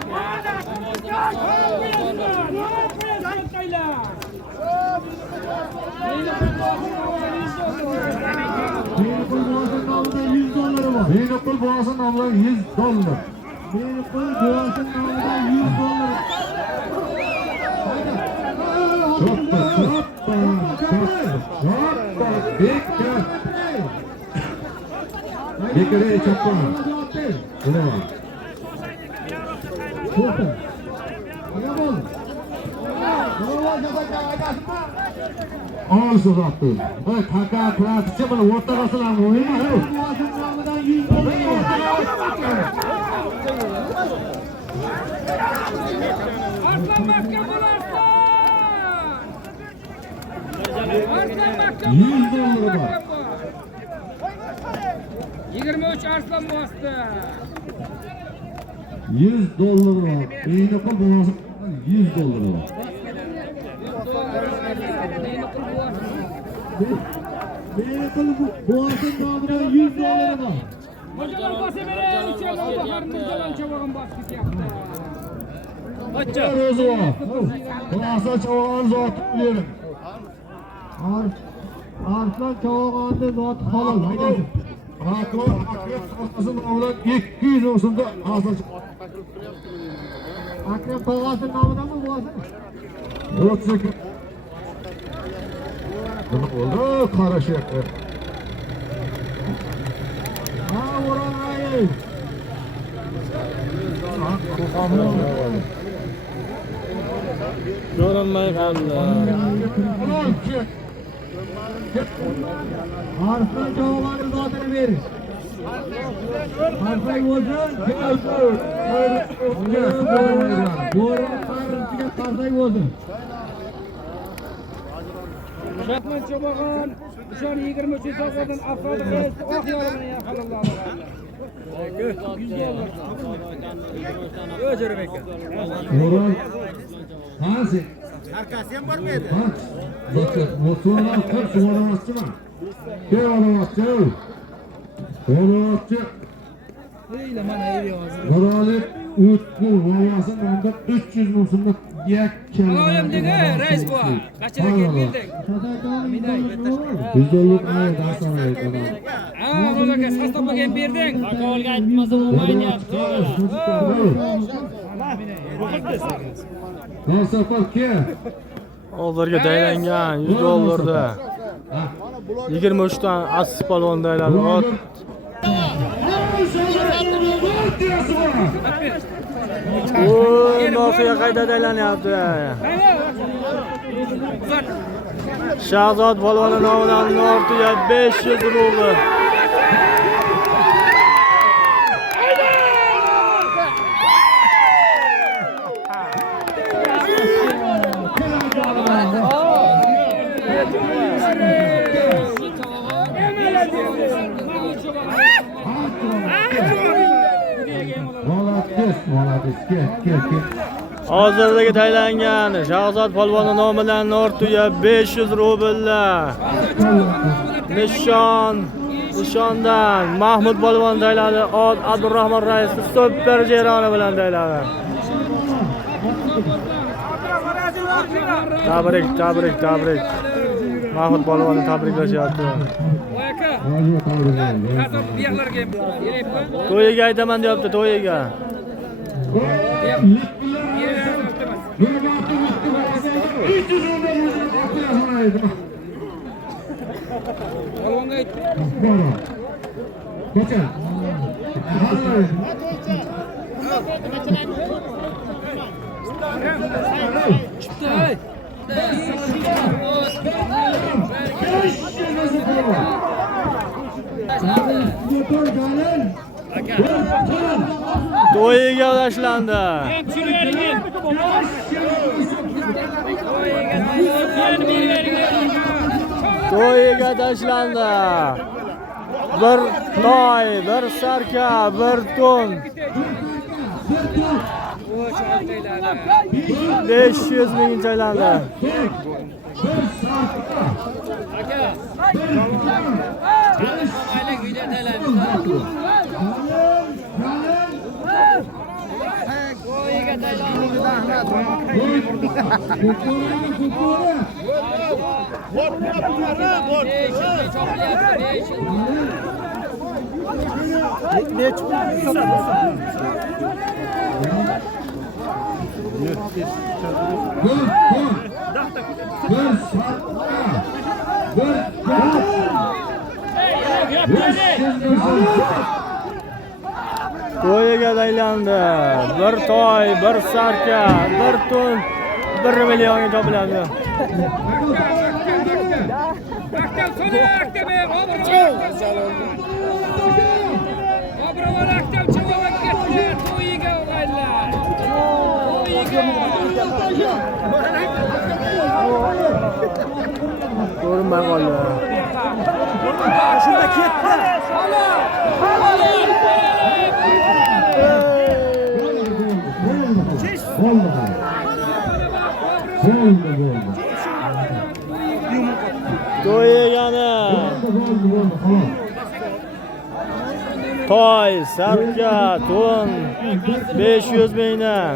Meliqul Bobodon nomidan $100. Meliqul Bobodon nomidan $100. Choppa. Bekare choppa. Olsa uzatdi. Voy taka platchi bilan o'rtaga so'rab o'yinmi? Arslan Makka bo'larsan. Arslan Makka. $100 bor. 23 Arslan bosdi. $100 bor. Meliqul Bobodon $100 bor. Meliqul Bobodon nomidan $100 bor. Mo'jal bosib beradi, uchalar mo'jal chavog'im bosib ketyapti. O'zi bor. Bo'lsa chavog'ini zot bering. Arslan Chavog'onni zoti halol. Akrab tog'asi nomidan 200 so'mda asal. Akrab tog'asi nomidanmi bo'lsa? 32. Nima bo'ldi? Qarashyapti. Ha, o'rag'ay. Ko'rinmay qoldi. Arslan Chavog'onni zotini bering. Arslan bo'lsin. Bo'rini qarisiga qarsak bo'lsin. Shahmat Chavog'on, o'shan 23 so'zdan afrodi qilib, oq yo'lini yaqinladi. O'jirib ekan. O'ran. Hansi? Arkasi ham bormi edi? Ha. Motorlar qilib suvarmaschiman. Kevamoqchi. O'rotchi. Deyla mana yeyapsiz. Birolik o'tdi, vovasi nomda 300 ming so'mlik yakka. Aloyimdagi rais bu. Qachon keldik? $100 ay darsam aytdim. Ha, ularga sastobaga berding. Akolga aytmasa bo'lmayapti. Nasafar ke? Hozirga taylangan $100 da. 23 dan asis polvon dayladi. Oy, Nofiya qayda daylanyapti. Shahzod polvoni nomidan Nortiya $500. Молодец, kel. Hozirgi taylangan Shahzod polvoni nomidan Nortiya $500. Nishondan Mahmud polvon tayladi. Abdurahmon rais super jaroni bilan tayladi. Tabrik. Mahmud polvonni tabriklashyapti. Aka. Hozir buyaqlarga yeyapman. To'yiga aytaman deyapti, to'yiga. Polvonga aytdi. Kecha. Chiqdi. To'yiga tashlandi. To'yiga tashlandi. bir toy, bir sarka, bir to'n. 500 ming aylandi. To'yiga aylandi. Bir toy, bir sarka, bir to'n 1 millionga topiladi. Ko'rinmay qoldi. Shunda ketdi. To'ygani. Toy, sarka, to'n 500 mingdan.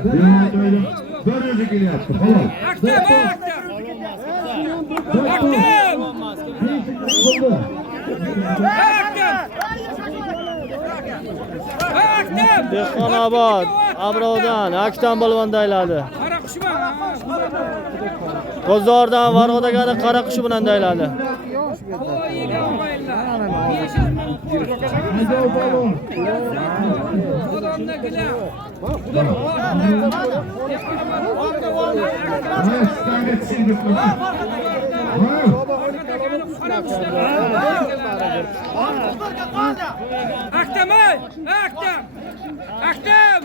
Dehqonobod, Abrovdan, Aktam polvon dayladi. Qo'zordan Varg'odaga qora qushi bilan dayladi. Aktam!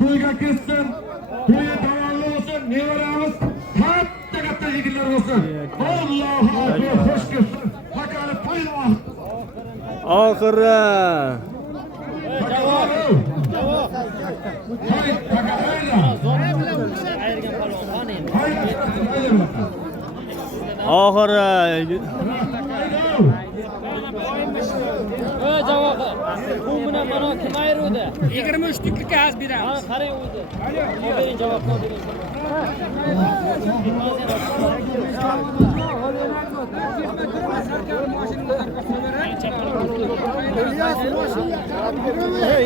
To'yga ketsin, to'yi tavalli olsin, nevaramiz katta yigitlar bo'lsin. Allohu akbar, xush kelsin. Bakani to'y vaqti. Oxiri. Oxiri. Javobi. Bu bilan mana kim ayiruvdi? 23 tukka haz beramiz. Qarang o'zi. Bering javobni bering.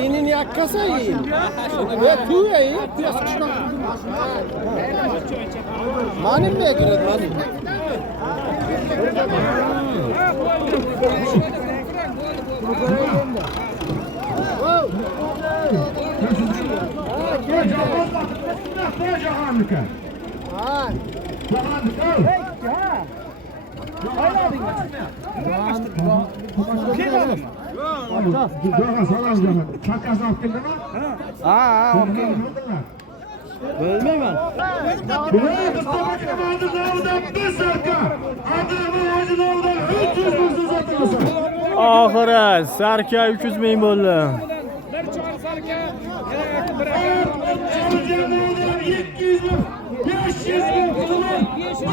Ini yakkasa iyi. Ve tüye iyi. Manim mi girer manim? Bilmayman. Oxiri sarka 300 ming bo'ldi. Bir chor sarka,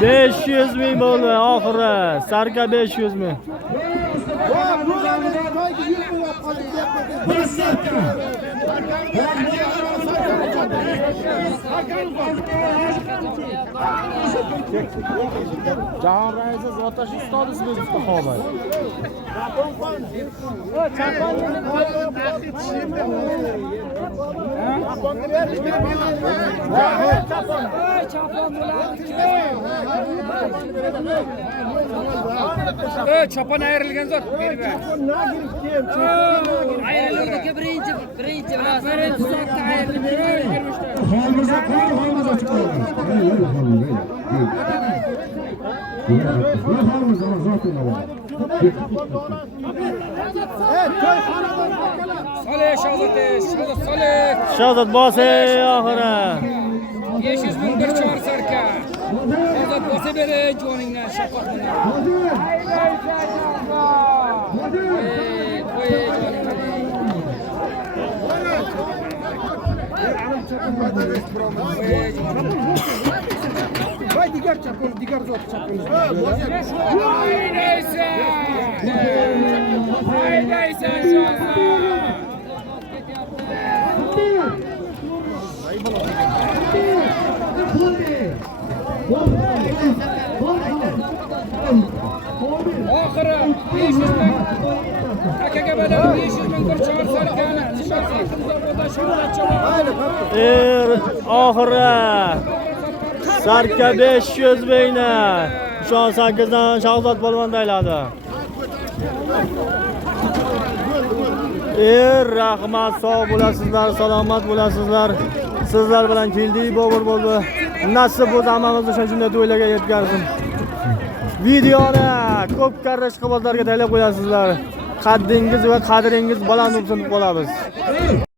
bir 500 ming bo'ldi oxiri. Sarka 500 ming. Jahon raisi zotash ustodi sizni xo'bay. Chopon ayrilgan zot berib ber. Ayriluvdiki birinchi zotda ayrilib. Salih Shahzod, Salih. Shahzod bosi oxiri. 500 ming bir chor sarka. Shahzod bosi beri joningdan shafaq bilan. Vay diğer çapın, diğer zor çapın. Haydaysa Shahzod. Oxiri 500 ming. Akaga bedel 500 ming bir chor sarkani. Nishonsi Qimzorbo'da Shahzod cho'ra. Oxiri. Sarka 500 mingni. Nishon 8dan Shahzod polvon tayladi. Rahmat, sog' bo'lasizlar, salomat bo'lasizlar. Sizlar bilan keldik, Bobur bo'ldi. Nasib bo'lsa hammamizni shunday to'ylarga yetkazdim. Videoni ko'p karra ishqibozlarga taylab qo'yasizlar. Qaddingiz va qadringiz baland bo'lsin deb qolamiz.